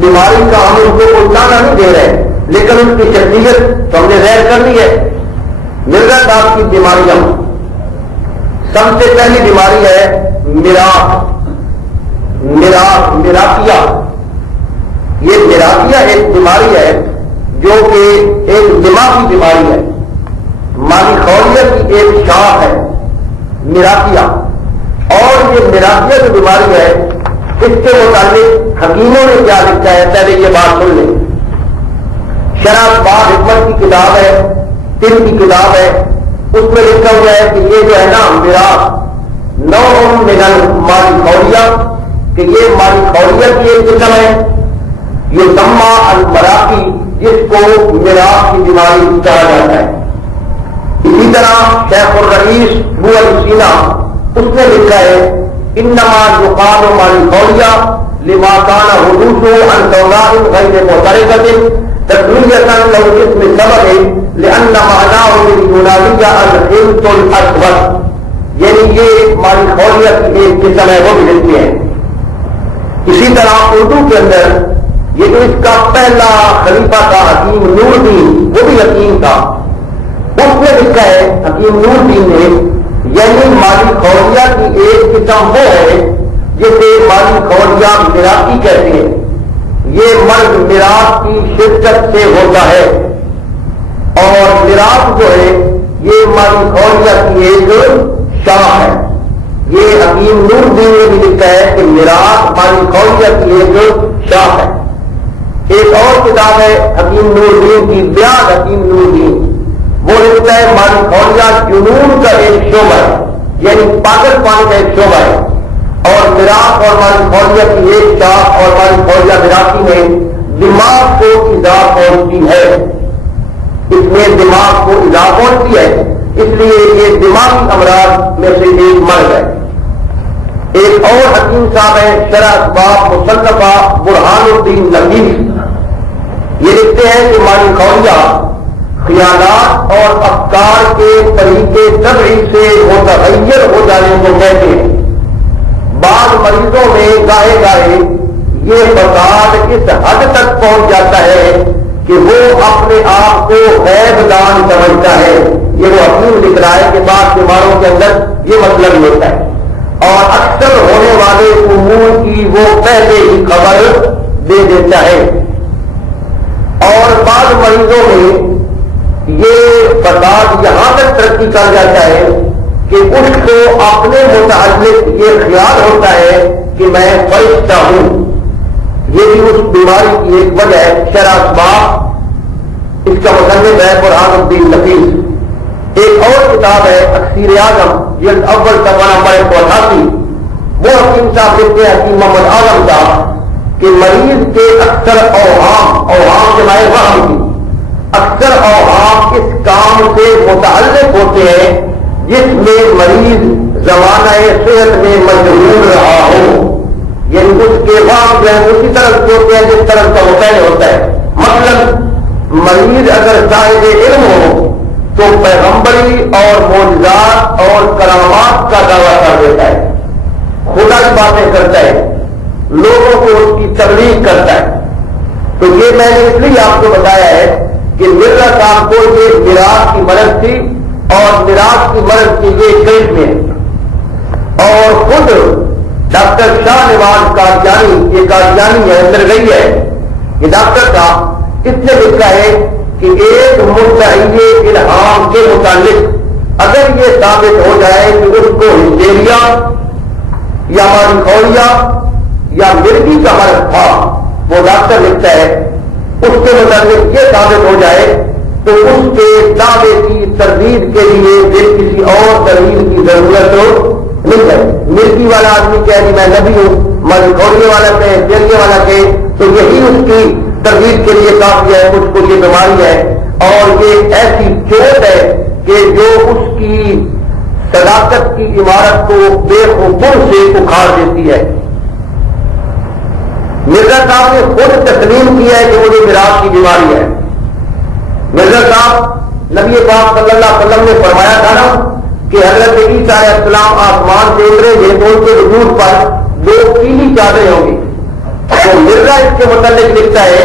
بیماری کا ہم اس کو کوئی تانا نہیں دے رہے, لیکن اس کی شخصیت تو ہم نے ظاہر کر لی ہے. مرزا صاحب کی بیماریاں, سب سے پہلی بیماری ہے میراثیا. یہ میراثیا ایک بیماری ہے جو کہ ایک دماغی بیماری ہے, مالی خوریت کی ایک شاخ ہے میراثیا. اور یہ میراثیا جو بیماری ہے اس کے متعلق حکیموں نے کیا لکھا ہے, پہلے یہ بات سن لیں. شرح بعد حکمت کی کتاب ہے, 3 کی کتاب ہے, اس میں لکھا ہوا ہے کہ یہ جو ہے نا میراث نوع من مالی خوریہ, کہ یہ مالی خوریہ کی ایک قسم ہے. یہ سما المراقی, جس کو میراث کی بیماری کہا جاتا ہے. اسی طرح شیخ الرئیس ابو علی سینا اس نے لکھا ہے انما یقال مالی خوریہ لما کان حدوثه عن سوداء غیر معترضة تسمیۃ له اسم سبب لان معناه باليونانية الخلط الاسود. یعنی یہ مالی خوریہ کی ایک قسم ہے, وہ بھی لکھتے ہیں. اسی طرح اردو کے اندر یہ جو اس کا پہلا خلیفہ تھا حکیم نور الدین, وہ بھی حکیم تھا, اس نے لکھا ہے حکیم نور الدین نے, یعنی مالی خوریہ کی ایک قسم وہ ہے جسے مالی خوریہ میراثی کہتے ہیں. یہ مرض میراث کی شدت سے ہوتا ہے, اور میراث جو ہے یہ مالی خوریہ کی ایک شاخ ہے. یہ حکیم نور الدین نے بھی لکھا ہے کہ میراث مالی خوریہ کی ایک شاخ ہے. ایک اور کتاب ہے حکیم نور الدین کی, بیان حکیم نور الدین, وہ لکھتا ہے مالی خوریہ جنون کا ایک شعبہ ہے, یعنی پاگل پان کا ایک شعبہ ہے. اور میراث اور مالی خوریہ کی ایک شاخ اور مالی خوریہ میراثی میں دماغ کو ایذا پہنچتی ہے. اس میں دماغ کو ایذا پہنچتی ہے, اس لیے یہ دماغی امراض میں سے ایک مرض ہے. ایک اور حکیم صاحب ہے شرح اسباب مصنفہ برہان الدین لطیف, یہ لکھتے ہیں کہ مالی خوریہ خیالات اور افکار کے طریقے طبعی سے متغیر ہو جانے کو کہتے ہیں. بعض مریضوں میں گاہے گاہے یہ فساد اس حد تک پہنچ جاتا ہے کہ وہ اپنے آپ کو غیب دان سمجھتا ہے. یہ وہ حکیم لکھ رہا ہے کہ بعض بیماروں کے اندر یہ مسئلہ بھی ہوتا ہے, اور اکثر ہونے والے امور کی وہ پہلے ہی خبر دے دیتا ہے. اور بعض مریضوں میں یہ فساد یہاں تک ترقی کر جاتا ہے کہ اس کو اپنے متعلق یہ خیال ہوتا ہے کہ میں فرشتہ ہوں. یہ بھی اس بیماری کی ایک وجہ ہے. شرح اسباب اس کا مصنف ہے برہان الدین لطیف. ایک اور کتاب ہے اکثیر اعظم, جلد اول صفحہ نمبر 188, وہ حکیم صاحب لکھتے ہیں, حکیم محمد اعظم صاحب, کہ مریض کے اکثر اوہام کے مائر وہم کی اکثر اوہام اس کام سے متعلق ہوتے ہیں جس میں مریض زمانہ صحت میں مجبور رہا ہو. یعنی اس کے بعد جو ہے اسی طرح ہوتے ہیں جس طرح کا وہ پہلے ہوتا ہے. مثلا مریض اگر صاحب علم ہو تو پیغمبری اور معجزات اور کرامات کا دعویٰ کر دیتا ہے, خدا کی باتیں کرتا ہے. لوگوں کو اس کی تبلیغ کرتا ہے. تو یہ میں نے اس لیے آپ کو بتایا ہے کہ مرزا صاحب کو یہ میراث کی مرض تھی اور میراث کی مرض کی یہ کیس میں ہے. اور خود ڈاکٹر شاہ نواز قادیانی، یہ قادیانی ہے، اندر گئی ہے کہ ڈاکٹر صاحب اس نے لکھا ہے کہ ایک مدعی الہام کے متعلق اگر یہ ثابت ہو جائے کہ اس کو ہسٹیریا یا مارکولیا یا مرگی کا مرض تھا، وہ ڈاکٹر لکھتا ہے اس کے متعلق یہ ثابت ہو جائے تو اس کے دعوے کی تردید کے لیے پھر کسی اور دلیل کی ضرورت نہیں ہے. مرگی والا آدمی کہہ میں نبی ہوں، مارکولیا والا کہے، ہسٹیریا والا کہے، تو یہی اس کی تردید کے لیے کافی ہے. کچھ کو یہ بیماری ہے اور یہ ایسی چوٹ ہے کہ جو اس کی صداقت کی عمارت کو بے خوبصورت سے اکھاڑ دیتی ہے. مرزا صاحب نے خود تسلیم کیا ہے کہ مجھے میراث کی بیماری ہے. مرزا صاحب نبی پاک صلی اللہ علیہ وسلم نے فرمایا تھا نا کہ حضرت عیسیٰ علیہ السلام آسمان سے اترے گے تو ان کے وجود پر 2 پیلی چادریں ہوں گی. تو مرزا اس کے متعلق لکھتا ہے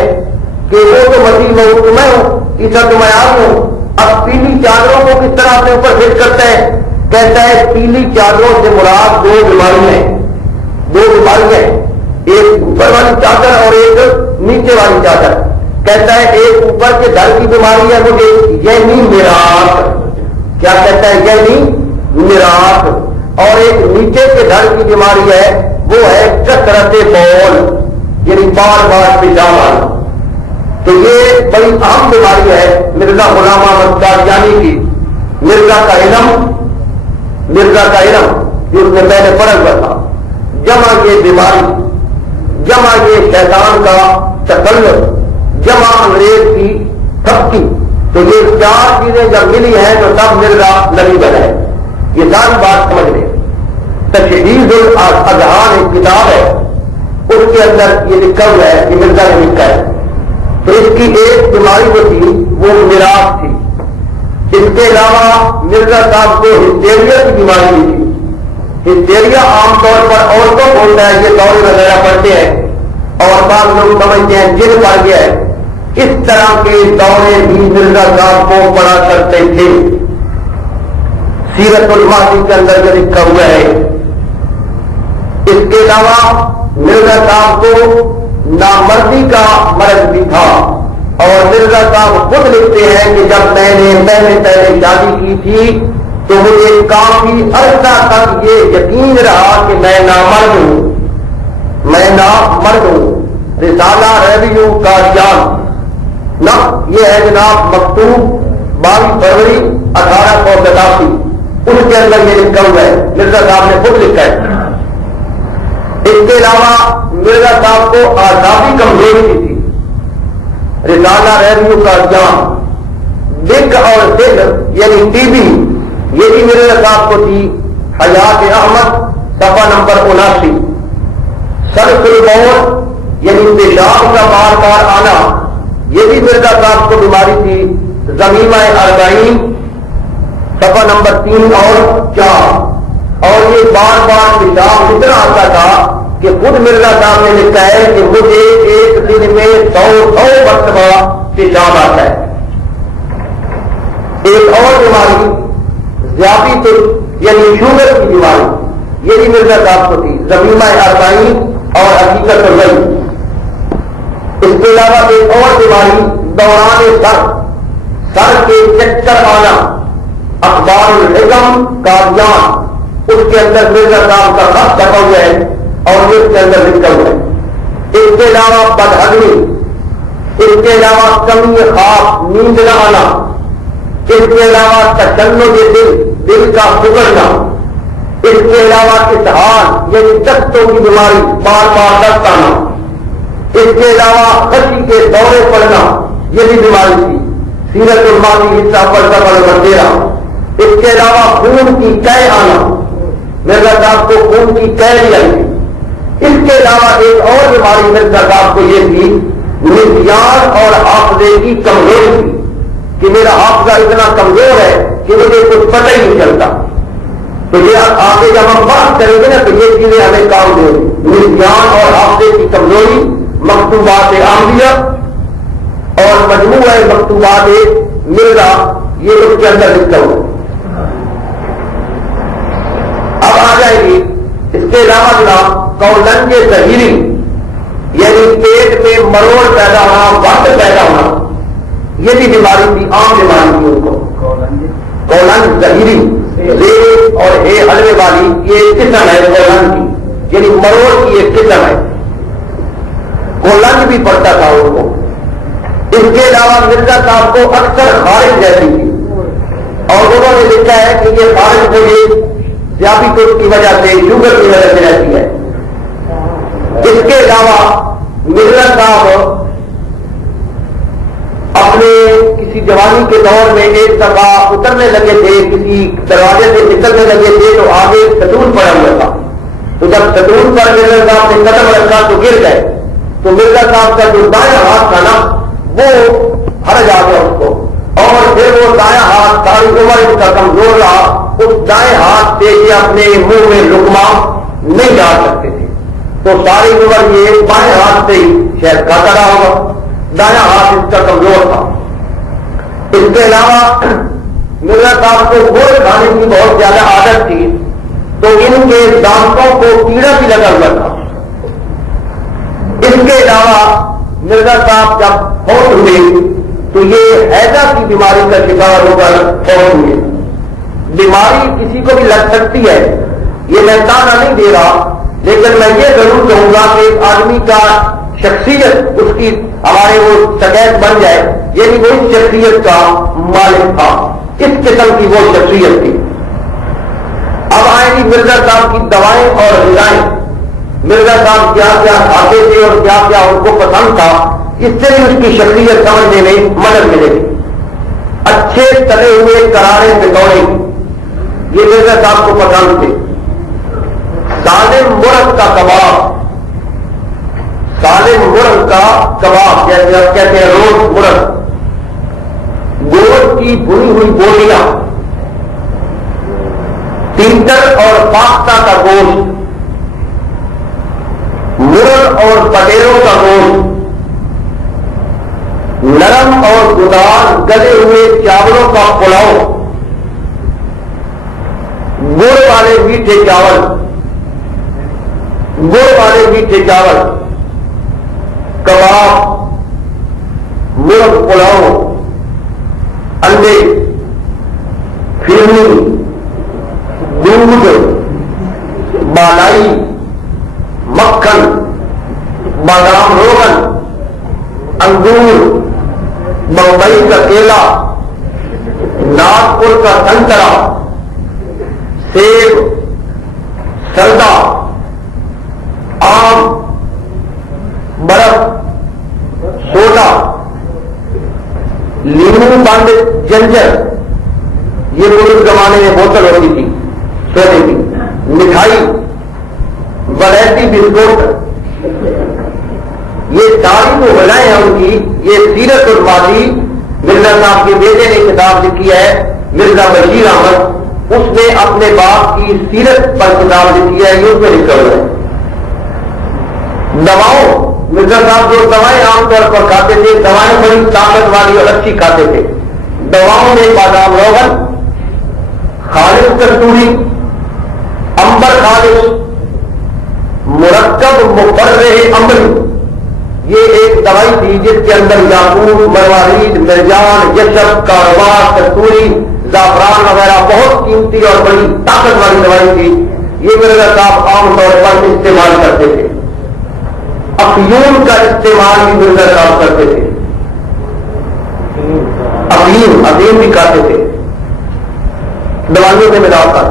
کہ وہ تو مسیح میں ہوں، عیسیٰ تو میں آپ ہوں. اب پیلی چادروں کو کس طرح اپنے اوپر فٹ کرتا ہے؟ کہتا ہے پیلی چادروں سے مراد 2 بیماریاں ہیں. 2 بیماریاں ہیں، ایک اوپر والی چادر اور ایک نیچے والی چادر. کہتا ہے ایک اوپر کے دھڑ کی بیماری ہے مجھے یعنی میراث. کیا کہتا ہے؟ یعنی میراث. اور ایک نیچے کے دھڑ کی بیماری ہے وہ ہے کثرت بول، یعنی بار بار پیشاب آنا. تو یہ بڑی اہم بیماری ہے مرزا غلام احمد قادیانی کی. مرزا کا علم جو اس نے پہلے پڑھا ہوا تھا، جمع یہ بیماری، جمع یہ شیطان کا تکلف، جمع انگریز کی تھپکی. تو یہ 4 چیزیں جب ملی ہیں تو تب مرزا نبی بنا ہے. یہ ساری بات سمجھ لیں. تشہیر الاذہان ایک کتاب ہے، اس کے اندر یہ لکھا ہوا ہے کہ مرزا نے لکھا ہے. تو اس کی ایک بیماری جو تھی وہ میراث تھی. اس کے علاوہ مرزا صاحب کو ہسٹیریا کی بیماری بھی تھی. ہسٹیریا عام طور پر عورتوں کو ہوتا ہے، یہ دورے وغیرہ پڑتے ہیں اور بعض لوگ سمجھتے ہیں جن پڑ گیا ہے. اس طرح کے دورے بھی مرزا صاحب کو پڑا کرتے تھے. سیرت الماضی کے اندر جو لکھا ہوا ہے. اس کے علاوہ مرزا صاحب کو نامردی کا مرض بھی تھا اور مرزا صاحب خود لکھتے ہیں کہ جب میں نے پہلے شادی کی تھی تو مجھے کافی عرصہ تک یہ یقین رہا کہ میں نامرد ہوں. رسالہ ریویو کا جان نہ یہ ہے جناب مکتوب 22 فروری 1882، اس کے اندر یہ لکھا ہوا ہے، مرزا صاحب نے خود لکھا ہے. اس کے علاوہ مرزا صاحب کو اعصابی کمزوری بھی تھی. رسالہ ریویو کا جان، ڈک اور دل یعنی ٹی بی یہ بھی مرزا صاحب کو تھی. حیات احمد صفحہ نمبر 79. سرخ البول یعنی پیشاب کا بار بار آنا، یہ بھی مرزا صاحب کو بیماری تھی. زمینہ 40 صفحہ نمبر 3 اور 4. اور یہ بار بار پیشاب اتنا آتا تھا کہ خود مرزا صاحب نے لکھا ہے کہ مجھے ایک دن میں 100 مرتبہ پیشاب آتا ہے. ایک اور بیماری ذیابیطس یعنی شوگر کی بیماری، یہ بھی مرزا صاحب کو تھی. زمینہ 40 اور حقیقت الرئی. اس کے علاوہ ایک اور بیماری دوران سر کے چکر آنا، اخبار الحکم قادیان، اس کے اندر مرزا صاحب کا خط چھپا ہوا ہے اور اس کے اندر لکھا ہوا ہے. اس کے علاوہ بدہضمی، اس کے علاوہ کمی خواب، نیند نہ آنا، اس کے علاوہ تشنج دل کا بگڑنا، اس کے علاوہ اسہال یعنی دستوں کی بیماری، بار بار دست آنا، اس کے علاوہ خشی کے دورے پڑنا، یہ بھی بیماری تھی. سیرت الماضی حصہ پڑھتا نمبر 13. اس کے علاوہ خون کی قے آنا، مرزا صاحب کو خون کی قے بھی آئی تھی. اس کے علاوہ ایک اور بیماری مرزا صاحب کو یہ تھی نسیان اور حافظے کی کمزوری تھی کہ میرا حافظہ اتنا کمزور ہے کہ مجھے کچھ پتہ ہی نہیں چلتا. تو یہ آگے جب ہم بات کریں گے نا تو یہ چیزیں ہمیں کام دیں گی، نسیان اور حافظے کی کمزوری، مکتوبات عاملیہ اور مجموعہ مکتوبات مرزا، یہ اس کے اندر لکھا ہوا۔ اب آ جائے گی اس کے علاوہ جناب کولنج ظہیری، یعنی پیٹ میں مروڑ پیدا ہونا، وقت پیدا ہونا، یہ بھی بیماری تھی، عام بیماری تھی ان کو۔ کولنج ظہیری ریل اور حلوے والی یہ قسم ہے کولنج کی، یعنی مروڑ کی ایک قسم ہے، کولنج بھی پڑتا تھا ان کو۔ اس کے علاوہ مرزا صاحب کو اکثر خارج رہتی تھی اور انہوں نے لکھا ہے کہ یہ خارج مجھے ذیابیطس کی وجہ سے، شوگر کی وجہ سے رہتی ہے۔ اس کے علاوہ مرزا صاحب اپنے کسی جوانی کے دور میں ایک دفعہ اترنے لگے تھے، کسی دروازے سے نکلنے لگے تھے تو آگے ستون پڑا ہوا تھا، تو جب ستون پر مرزا صاحب نے قدم رکھا تو گر گئے، تو مرزا صاحب کا جو دائیں ہاتھ تھا نا وہ ہرج آ گیا اس کو، اور پھر وہ دائیں ہاتھ ساری عمر اس کا کمزور رہا، اس دائیں ہاتھ سے یہ اپنے منہ میں لقمہ نہیں ڈال سکتے تھے، تو ساری عمر یہ بائیں ہاتھ سے ہی شاید کھاتا رہا ہوگا، دائیں ہاتھ اس کا کمزور تھا۔ اس کے علاوہ مرزا صاحب کو گوشت کھانے کی بہت زیادہ عادت تھی، تو ان کے دانتوں کو کیڑا بھی لگا ہوا تھا۔ اس کے علاوہ مرزا صاحب جب فوت ہوئے تو یہ ہیضہ کی بیماری کا شکار ہو کر فوت ہوئے۔ بیماری کسی کو بھی لگ سکتی ہے، یہ میں تانا نہیں دے رہا، لیکن میں یہ ضرور کہوں گا کہ ایک آدمی کا شخصیت اس کی ہمارے وہ شکایت بن جائے، یعنی وہ اس شخصیت کا مالک تھا، اس قسم کی وہ شخصیت تھی۔ اب آئیں گی مرزا صاحب کی دوائیں اور غذائیں، مرزا صاحب کیا کیا کھاتے تھے اور کیا کیا ان کو پسند تھا، اس سے بھی اس کی شخصیت سمجھنے میں مدد ملے گی۔ اچھے تلے ہوئے کرارے پکوڑے یہ مرزا صاحب کو پسند تھے۔ سالم مرغ کا کباب، سالم مرغ کا کباب جیسے آپ کہتے ہیں روز مرغ، گوشت کی بھنی ہوئی بوٹیاں، تینتر اور پاختہ کا گوشت، مرغ اور پٹیروں کا گوشت، نرم اور گدار گلے ہوئے چاولوں کا پلاؤ، گڑ والے میٹھے چاول، گڑ والے میٹھے چاول، کباب، مرغ پلاؤ، انڈے، پھرنی، دودھ، بالائی، مکھن، بادام روغن، انگور، بمبئی کا کیلا، ناگپور کا سنترا، سیب، سردا، آم، برف، سوڈا، لیمو بند جنجر، یہ پورے زمانے میں بوتل ہوتی تھی سوڈے کی، مٹھائی، ویرائٹی بسکٹ، یہ ساری جو غذائیں ہیں ان کی، یہ سیرت الماضی مرزا صاحب کے بیٹے نے کتاب لکھی ہے، مرزا بشیر احمد، اس نے اپنے باپ کی سیرت پر کتاب لکھی ہے، یہ اس میں لکھا ہوا ہے۔ دواؤں، مرزا صاحب جو دوائیں عام طور پر کھاتے تھے، دوائیں بڑی طاقت والی اور اچھی کھاتے تھے۔ دواؤں میں بادام روغن، خالص کستوری، امبر خالص، مرکب مقرر امبری، یہ ایک دوائی تھی جس کے اندر یاقوت، مروارید، مرجان، یشب، کاربار، کستوری، زعفران وغیرہ بہت قیمتی اور بڑی طاقت والی دوائی تھی۔ یہ مرزا صاحب عام طور پر استعمال کرتے تھے۔ افیون کا استعمال بھی مرزا صاحب کرتے تھے، افیم بھی کھاتے تھے دوائیوں میں ملا کر،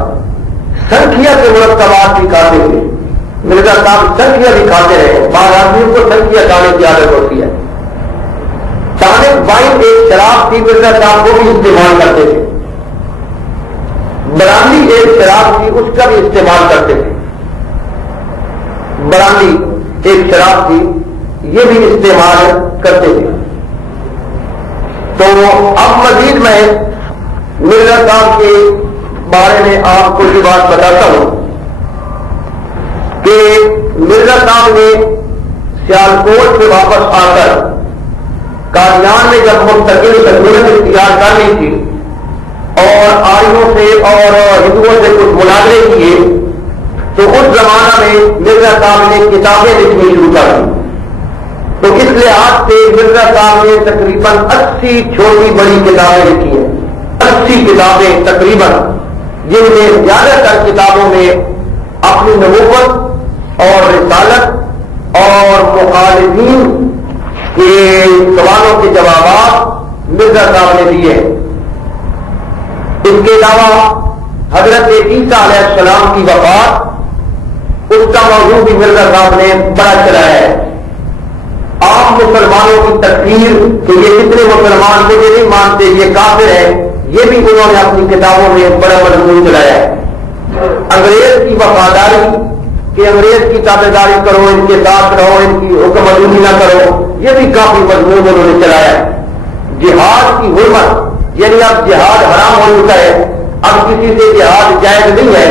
سنکھیا کے مرکبات بھی کھاتے تھے۔ مرزا صاحب سنکھیا بھی کھاتے رہے، بعض آدمیوں کو سنکھیا کھانے کی عادت ہوتی ہے۔ ٹانک وائن ایک شراب تھی، مرزا صاحب کو بھی استعمال کرتے تھے۔ برانڈی ایک شراب تھی، اس کا بھی استعمال کرتے تھے۔ برانڈی ایک شراب تھی، یہ بھی استعمال کرتے تھے۔ تو اب مزید میں مرزا صاحب کے بارے میں آپ کو یہ بات بتاتا ہوں کہ مرزا صاحب نے سیالکوٹ سے واپس آ کر قادیان میں جب مستقل سہولت اختیار کر لی تھی اور آریوں سے اور ہندوؤں سے کچھ مناظرے کیے تو اس زمانہ میں مرزا صاحب نے کتابیں لکھنی شروع کر دی. تو اس لحاظ سے مرزا صاحب نے تقریباً 80 چھوٹی بڑی کتابیں لکھی ہیں. 80 کتابیں تقریباً، جن میں زیادہ تر کتابوں میں اپنی نبوت اور رسالت اور مخالفین کے سوالوں کے جوابات مرزا صاحب نے دیے. اس کے علاوہ حضرت عیسیٰ علیہ السلام کی وفات، اس کا موضوع بھی مرزا صاحب نے بڑا چلایا ہے. عام مسلمانوں کی تکفیر کہ یہ کتنے مسلمان مجھے نہیں مانتے، یہ کافر ہے، یہ بھی انہوں نے اپنی کتابوں میں بڑا مضمون چلایا ہے. انگریز کی وفاداری کہ انگریز کی تابعداری کرو، ان کے ساتھ رہو، ان کی حکم عدولی نہ کرو، یہ بھی کافی مضمون انہوں نے چلایا ہے. جہاد کی حرمت، یعنی اب جہاد حرام ہو چکا ہے، اب کسی سے جہاد جائز نہیں ہے،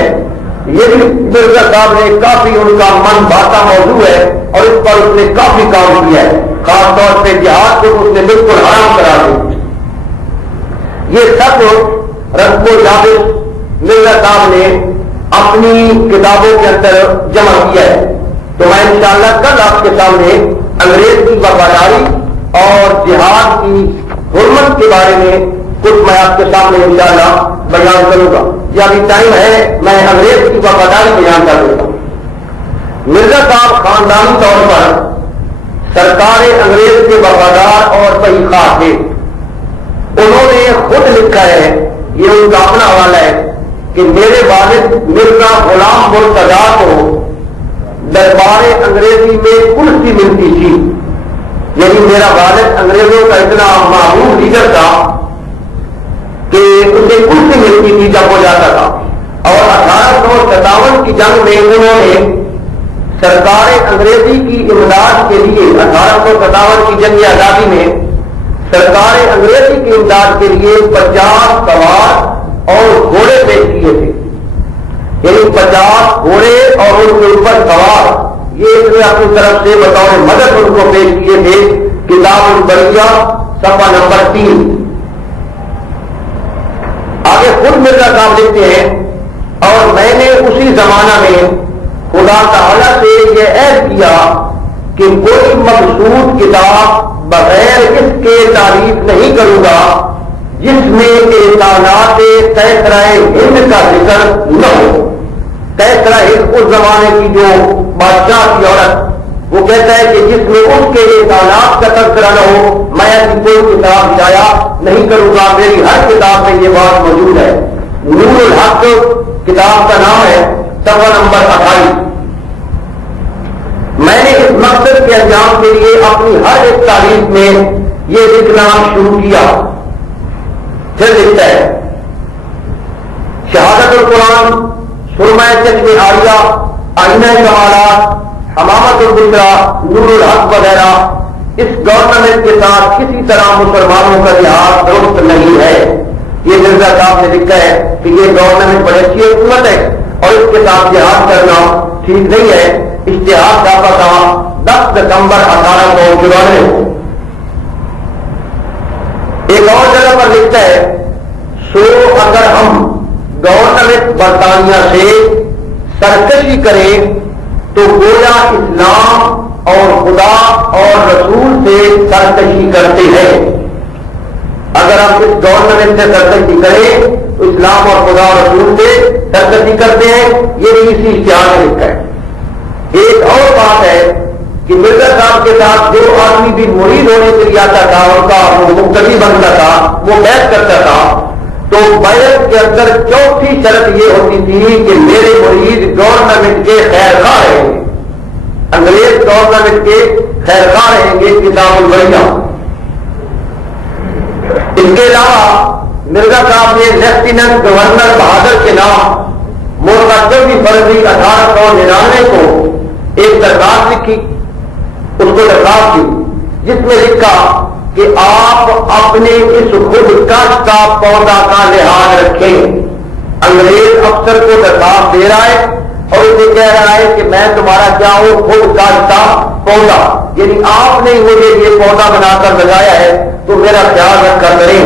یہ بھی مرزا صاحب نے کافی ان کا من بھاتا موضوع ہے اور اس پر اس نے کافی کام کیا ہے. خاص طور پہ جہاد کو اس نے بالکل حرام کرا دی. یہ سب رسم و ضابط مرزا صاحب نے اپنی کتابوں کے اندر جمع کیا ہے. تو میں انشاءاللہ کل آپ کے سامنے انگریز کی وفاداری اور جہاد کی حرمت کے بارے میں کچھ میں آپ کے سامنے انشاءاللہ بیان کروں گا. یا ابھی ٹائم ہے میں انگریز کی وفاداری بیان کر دیتا ہوں. مرزا صاحب خاندانی طور پر سرکار انگریز کے وفادار اور بہی خواہ تھے. انہوں نے خود لکھا ہے، یہ ان کا اپنا حوالہ ہے، کہ میرے والد مرزا غلام مرتضیٰ کو دربار انگریزی میں کرسی ملتی تھی. یعنی میرا والد انگریزوں کا اتنا محبوب لیڈر تھا کہ اسے کرسی ملتی تھی جب وہ جاتا تھا. اور 1857 کی جنگ میں انہوں نے سرکار انگریزی کی امداد کے لیے 1857 کی جنگ آزادی میں سرکار انگریزی کی امداد کے لیے 50 سوار اور گھوڑے پیش کیے تھے. یعنی 50 گھوڑے اور ان کے اوپر سوار، یہ اس نے اپنی طرف سے بطور مدد ان کو پیش کیے تھے. کتاب البریہ صفحہ نمبر 3. آگے خود مرزا صاحب لکھتے ہیں، اور میں نے اسی زمانہ میں خدا تعالیٰ سے یہ عہد کیا کہ کوئی مقصود کتاب بغیر اس کے تعریف نہیں کروں گا جس میں اعلانات کیسرا ہند کا ذکر نہ ہو. کیسرا ہند اس زمانے کی جو بادشاہ کی عورت، وہ کہتا ہے کہ جس میں اس کے اعلانات کا تذکرہ نہ ہو میں ایسی کوئی کتاب شائع نہیں کروں گا. میری ہر کتاب میں یہ بات موجود ہے. نور الحق کتاب کا نام ہے، صفحہ نمبر 28. میں نے اس مقصد کے انجام کے لیے اپنی ہر ایک تاریخ میں یہ لکھنا شروع کیا. پھر لکھتا ہے، شہادت القرآن، سرمہ چشم عالیہ، آئینہ کمالات، حمامت البشرا، نور الحق وغیرہ اس گورنمنٹ کے ساتھ کسی طرح مسلمانوں کا لحاظ درست نہیں ہے. یہ مرزا صاحب نے لکھا ہے کہ یہ گورنمنٹ بڑی اچھی حکومت ہے اور اس کے ساتھ جہاد کرنا ٹھیک نہیں ہے. اشتہار چھاپا تھا 10 دسمبر 1894 کو. ایک اور جگہ پر لکھتا ہے، سو اگر ہم گورنمنٹ برطانیہ سے سرکشی کریں تو گویا اسلام اور خدا اور رسول سے سرکشی کرتے ہیں. اگر ہم اس گورنمنٹ سے سرکشی کریں تو اسلام اور خدا اور رسول سے سرکشی کرتے ہیں. یہ بھی اسی اشتہار میں لکھا ہے. ایک اور بات ہے کہ مرزا صاحب کے ساتھ جو آدمی بھی مرید ہونے کے لیے آتا تھا، ان کا مقتدی بنتا تھا، وہ بیعت کرتا تھا، تو بیعت کے اندر چوتھی شرط یہ ہوتی تھی کہ میرے مرید گورنمنٹ کے خیر خواہ رہیں گے، انگریز گورنمنٹ کے خیر خواہ رہیں گے. کتاب البریہ. اس کے علاوہ مرزا صاحب نے لیفٹیننٹ گورنر بہادر کے نام مورخہ 24 فروری 1899 کو ایک درخواست لکھی، اس کو درخواست کی جس میں لکھا کہ آپ اپنے اس خود کش کا پودا کا لحاظ رکھیں. انگریز افسر کو درخواست دے رہا ہے اور اسے کہہ رہا ہے کہ میں تمہارا کیا ہوں خود کاشتہ پودا، یعنی آپ نے مجھے یہ پودا بنا کر لگایا ہے تو میرا خیال رکھ کر کریں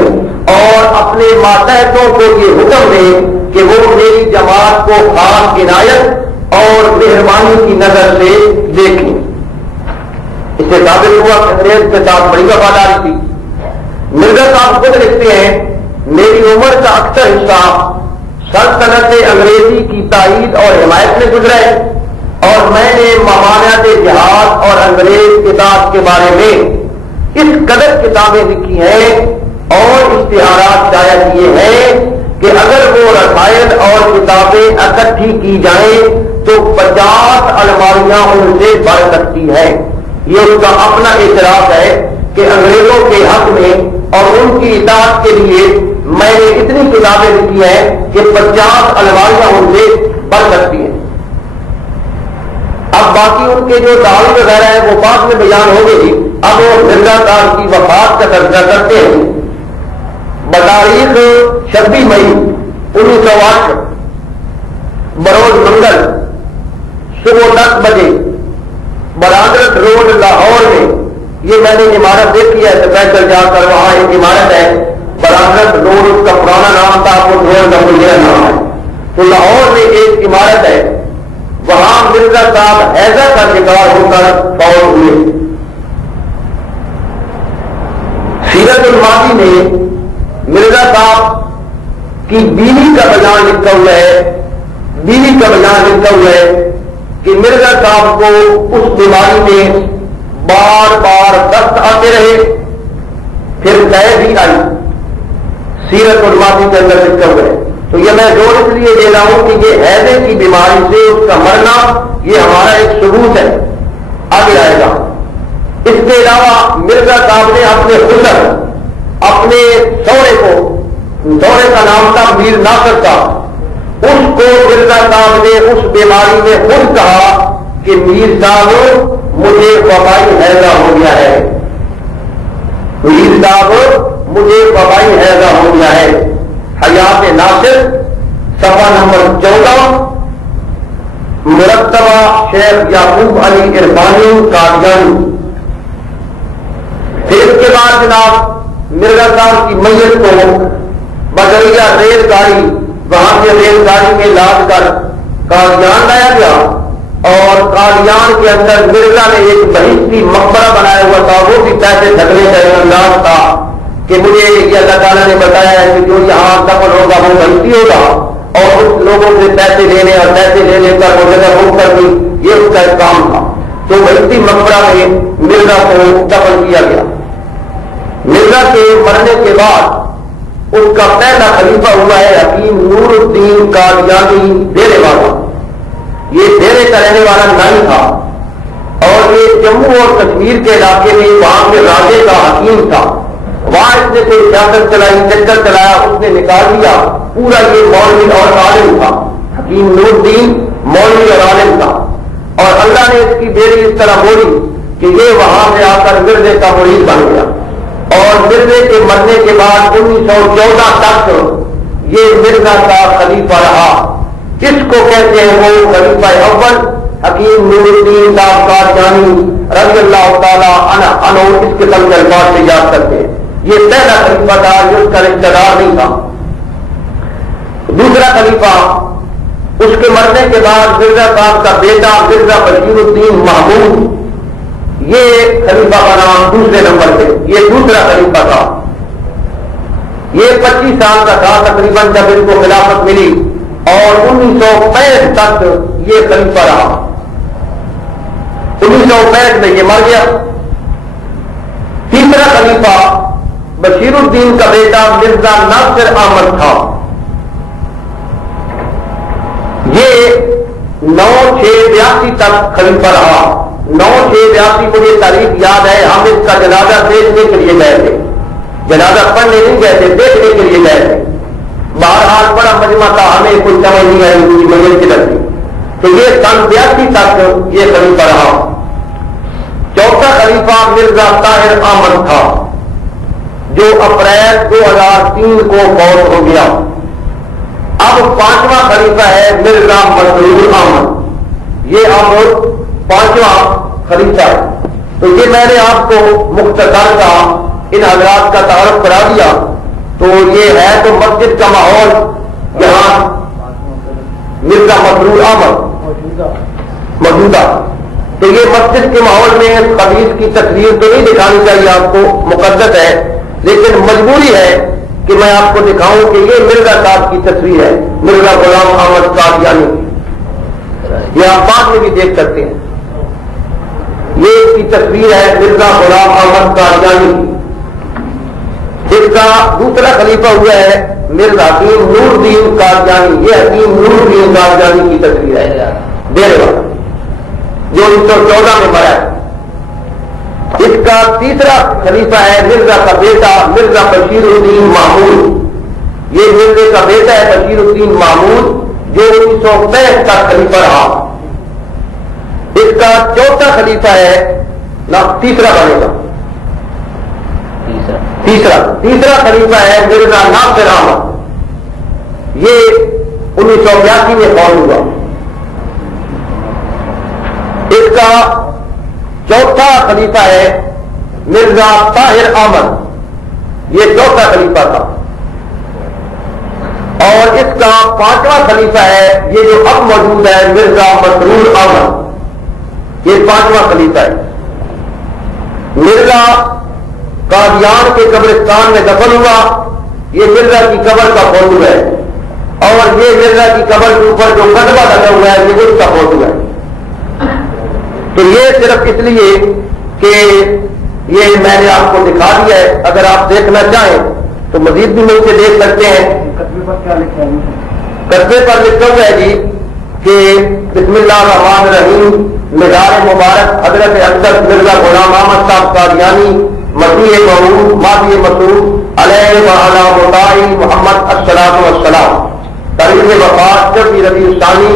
اور اپنے ماتحتوں کو یہ حکم دیں کہ وہ میری جماعت کو خاص عنایت اور مہربانی کی نظر سے دیکھیں۔ اس سے ثابت ہوا کہ انگریز کے ساتھ بڑی وفاداری تھی۔ مرزا صاحب خود لکھتے ہیں میری عمر کا اکثر حصہ سلطنت انگریزی کی تائید اور حمایت میں گزرا ہے اور میں نے ممانعت جہاد اور انگریز کتاب کے بارے میں اس قدر کتابیں لکھی ہیں اور اشتہارات شائع کیے ہیں کہ اگر وہ رسائل اور کتابیں اکٹھی کی جائیں تو 50 الماریاں ان سے بڑھ سکتی ہیں۔ یہ اس کا اپنا اعتراف ہے کہ انگریزوں کے حق میں اور ان کی اطاعت کے لیے میں نے اتنی کتابیں لکھی ہیں کہ 50 الماریاں ان سے بڑھ سکتی ہیں۔ اب باقی ان کے جو دعوی وغیرہ ہیں وہ بعد میں بیان ہو گئی۔ اب وہ مرزا صاحب کی وفات کا تذکرہ کرتے ہیں۔ بتاریخ 26 مئی 1908 بروز منگل صبح 10 بجے برادرت روڈ لاہور میں، یہ میں نے عمارت دیکھی ہے سپیشل جا کر، وہاں ایک عمارت ہے برادرت روڈ، اس کا پرانا نام تھا وہ روڈ کا مجھے نام ہے، تو لاہور میں ایک عمارت ہے، وہاں مرزا صاحب حیضہ کا شکار ہو کر فوت ہوئے۔ سیرت الماضی میں مرزا صاحب کی بیوی کا بیان لکھا ہوا ہے، بیوی کا بیان لکھا ہوا ہے کہ مرزا صاحب کو اس بیماری میں بار بار دست آتے رہے، پھر قید بھی آئی۔ سیرت الماضی کے اندر لکھا ہوا ہے۔ تو یہ میں زور اس لیے دے رہا ہوں کہ یہ حیضے کی بیماری سے اس کا مرنا یہ ہمارا ایک ثبوت ہے، آگے آئے گا۔ اس کے علاوہ مرزا صاحب نے اپنے خسر اپنے سوڑے کو، سوڑے کا نام تھا میر ناصر صاحب، اس کو مرزا صاحب نے اس بیماری میں خود کہا کہ میر صاحب مجھے وبائی حیضہ ہو گیا ہے، میر صاحب مجھے وبائی حیضہ ہو گیا ہے۔ حیات ناصر صفحہ نمبر 14، مرتبہ شیخ یعقوب علی عرفانی قادیانی۔ پھر اس کے بعد جناب مرزا صاحب کی میت کو بذریعہ ریل گاڑی، وہاں سے ریل گاڑی میں لاد کر قادیان لایا گیا اور قادیان کے اندر مرزا نے ایک بہشتی مقبرہ بنایا ہوا تھا، وہ بھی پیسے دھگنے کا انداز تھا کہ مجھے یہ اللہ تعالیٰ نے بتایا ہے کہ جو یہاں دفن ہوگا وہ بہشتی ہوگا، اور اس لوگوں سے پیسے لینے اور پیسے لے لے کر وہ جگہ بک کر دی، یہ اس کا ایک کام تھا۔ تو بہشتی مقبرہ میں مرزا کو دفن کیا گیا۔ مرزا کے مرنے کے بعد اس کا پہلا خلیفہ ہوا ہے حکیم نور الدین قادیانی ڈیرے والا۔ یہ ڈیرے کا رہنے والا نہیں تھا اور یہ جموں اور کشمیر کے علاقے میں وہاں کے راجے کا حکیم تھا۔ وہاں اس نے کوئی سیاست چلائی، چکر چلایا، اس نے نکال دیا پورا یہ مولوی اور عالم تھا، حکیم نور الدین مولوی اور عالم تھا، اور اللہ نے اس کی بیڑی اس طرح بولی کہ یہ وہاں سے آ کر مرزے کا مرید بن گیا، اور مرزے کے مرنے کے بعد 1914 تک یہ مرزا کا خلیفہ رہا۔ کس کو کہتے ہیں وہ خلیفہ اول حکیم نور الدین صاحب قادیانی رضی اللہ تعالیٰ عنہ، اس قسم کے الفاظ سے یاد کرتے ہیں۔ یہ پہلا خلیفہ تھا جو اس کا رشتہ دار نہیں تھا۔ دوسرا خلیفہ اس کے مرنے کے بعد مرزا صاحب کا بیٹا مرزا بشیر الدین محمود، یہ خلیفہ کا نام دوسرے نمبر پہ، یہ دوسرا خلیفہ تھا۔ یہ 25 سال کا تھا تقریباً جب ان کو خلافت ملی، اور 1965 تک یہ خلیفہ رہا۔ 1965 میں یہ مر گیا۔ تیسرا خلیفہ بشیر الدین کا بیٹا مرزا ناصر احمد تھا۔ یہ 9/6/82 تک خلیفہ رہا۔ 9/6/82 مجھے تاریخ یاد ہے، ہم اس کا جنازہ دیکھنے کے لیے گئے تھے، جنازہ پڑھنے نہیں گئے تھے، دیکھنے کے لیے گئے تھے۔ بہرحال بڑا مجمع تھا، ہمیں کوئی سمجھ نہیں آئی ان کی میت کی لگتی۔ تو یہ سن 82 تک یہ خلیفہ رہا۔ چوتھا خلیفہ مرزا طاہر احمد تھا جو اپریل 2003 کو فوت ہو گیا۔ اب پانچواں خلیفہ ہے مرزا مسرور احمد، یہ اب پانچواں خلیفہ ہے۔ تو یہ میں نے آپ کو مختصر کا ان حضرات کا تعارف کرا دیا۔ تو یہ ہے تو مسجد کا ماحول یہاں مرزا مسرور احمد موجودہ۔ تو یہ مسجد کے ماحول میں خبیث کی تصویر تو نہیں دکھانی چاہیے آپ کو، مقدس ہے، لیکن مجبوری ہے کہ میں آپ کو دکھاؤں کہ یہ مرزا صاحب کی تصویر ہے، مرزا غلام احمد قادیانی۔ یہ آپ بعد میں بھی دیکھ سکتے ہیں، یہ اس کی تصویر ہے مرزا غلام احمد قادیانی کی۔ جس کا دوسرا خلیفہ ہوا ہے مرزا حکیم نور الدین قادیانی، یہ حکیم نور الدین قادیانی کی تصویر ہے ڈیرے والا، جو 1914 میں مرا ہے۔ اس کا تیسرا خلیفہ ہے مرزا کا بیٹا مرزا بشیر الدین محمود، یہ مرزے کا بیٹا ہے بشیر الدین محمود، جو 1965 کا خلیفہ رہا۔ اس کا چوتھا خلیفہ ہے تیسرا بنے گا تیسرا خلیفہ ہے مرزا ناصر احمد، یہ 1982 میں فوت ہوا۔ اس کا چوتھا خلیفہ ہے مرزا طاہر احمد، یہ چوتھا خلیفہ تھا۔ اور اس کا پانچواں خلیفہ ہے یہ جو اب موجود ہے مرزا مسرور احمد، یہ پانچواں خلیفہ ہے۔ مرزا قادیان کے قبرستان میں دفن ہوا، یہ مرزا کی قبر کا فوٹو ہے، اور یہ مرزا کی قبر کے اوپر جو کتبہ لگا ہوا ہے یہ اس کا فوٹو ہے۔ تو یہ صرف اس لیے کہ یہ میں نے آپ کو دکھا دیا ہے، اگر آپ دیکھنا چاہیں تو مزید بھی مجھ سے دیکھ سکتے ہیں۔ کتبے پر لکھا ہوا ہے جی کہ بسم اللہ الرحمن الرحیم، مزار مبارک حضرت اقدس مرزا غلام احمد صاحب قادیانی مسیح موعود ماضی مسعود علیہ وعلی مطاع محمد الصلاۃ والسلام، تاریخ وفات 26 ربیع الثانی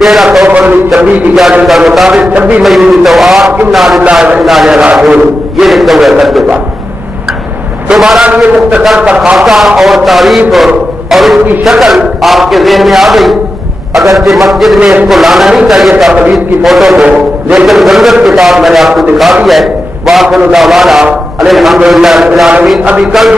1326 کی کا مطابق 26 مئی 1908، انا للہ و انا الیہ راجعون، یہ لکھا ہوا ہے کتبے پر۔ تو بہرحال یہ مختصر کا خاکہ اور تعریف اور اس کی شکل آپ کے ذہن میں آ گئی۔ اگرچہ مسجد میں اس کو لانا نہیں چاہیے تھا خبیث کی فوٹو کو، لیکن ضرورت کے ساتھ میں نے آپ کو دکھا دیا ہے۔ وآخر دعوانا الحمدللہ رب العالمین۔ ابھی کل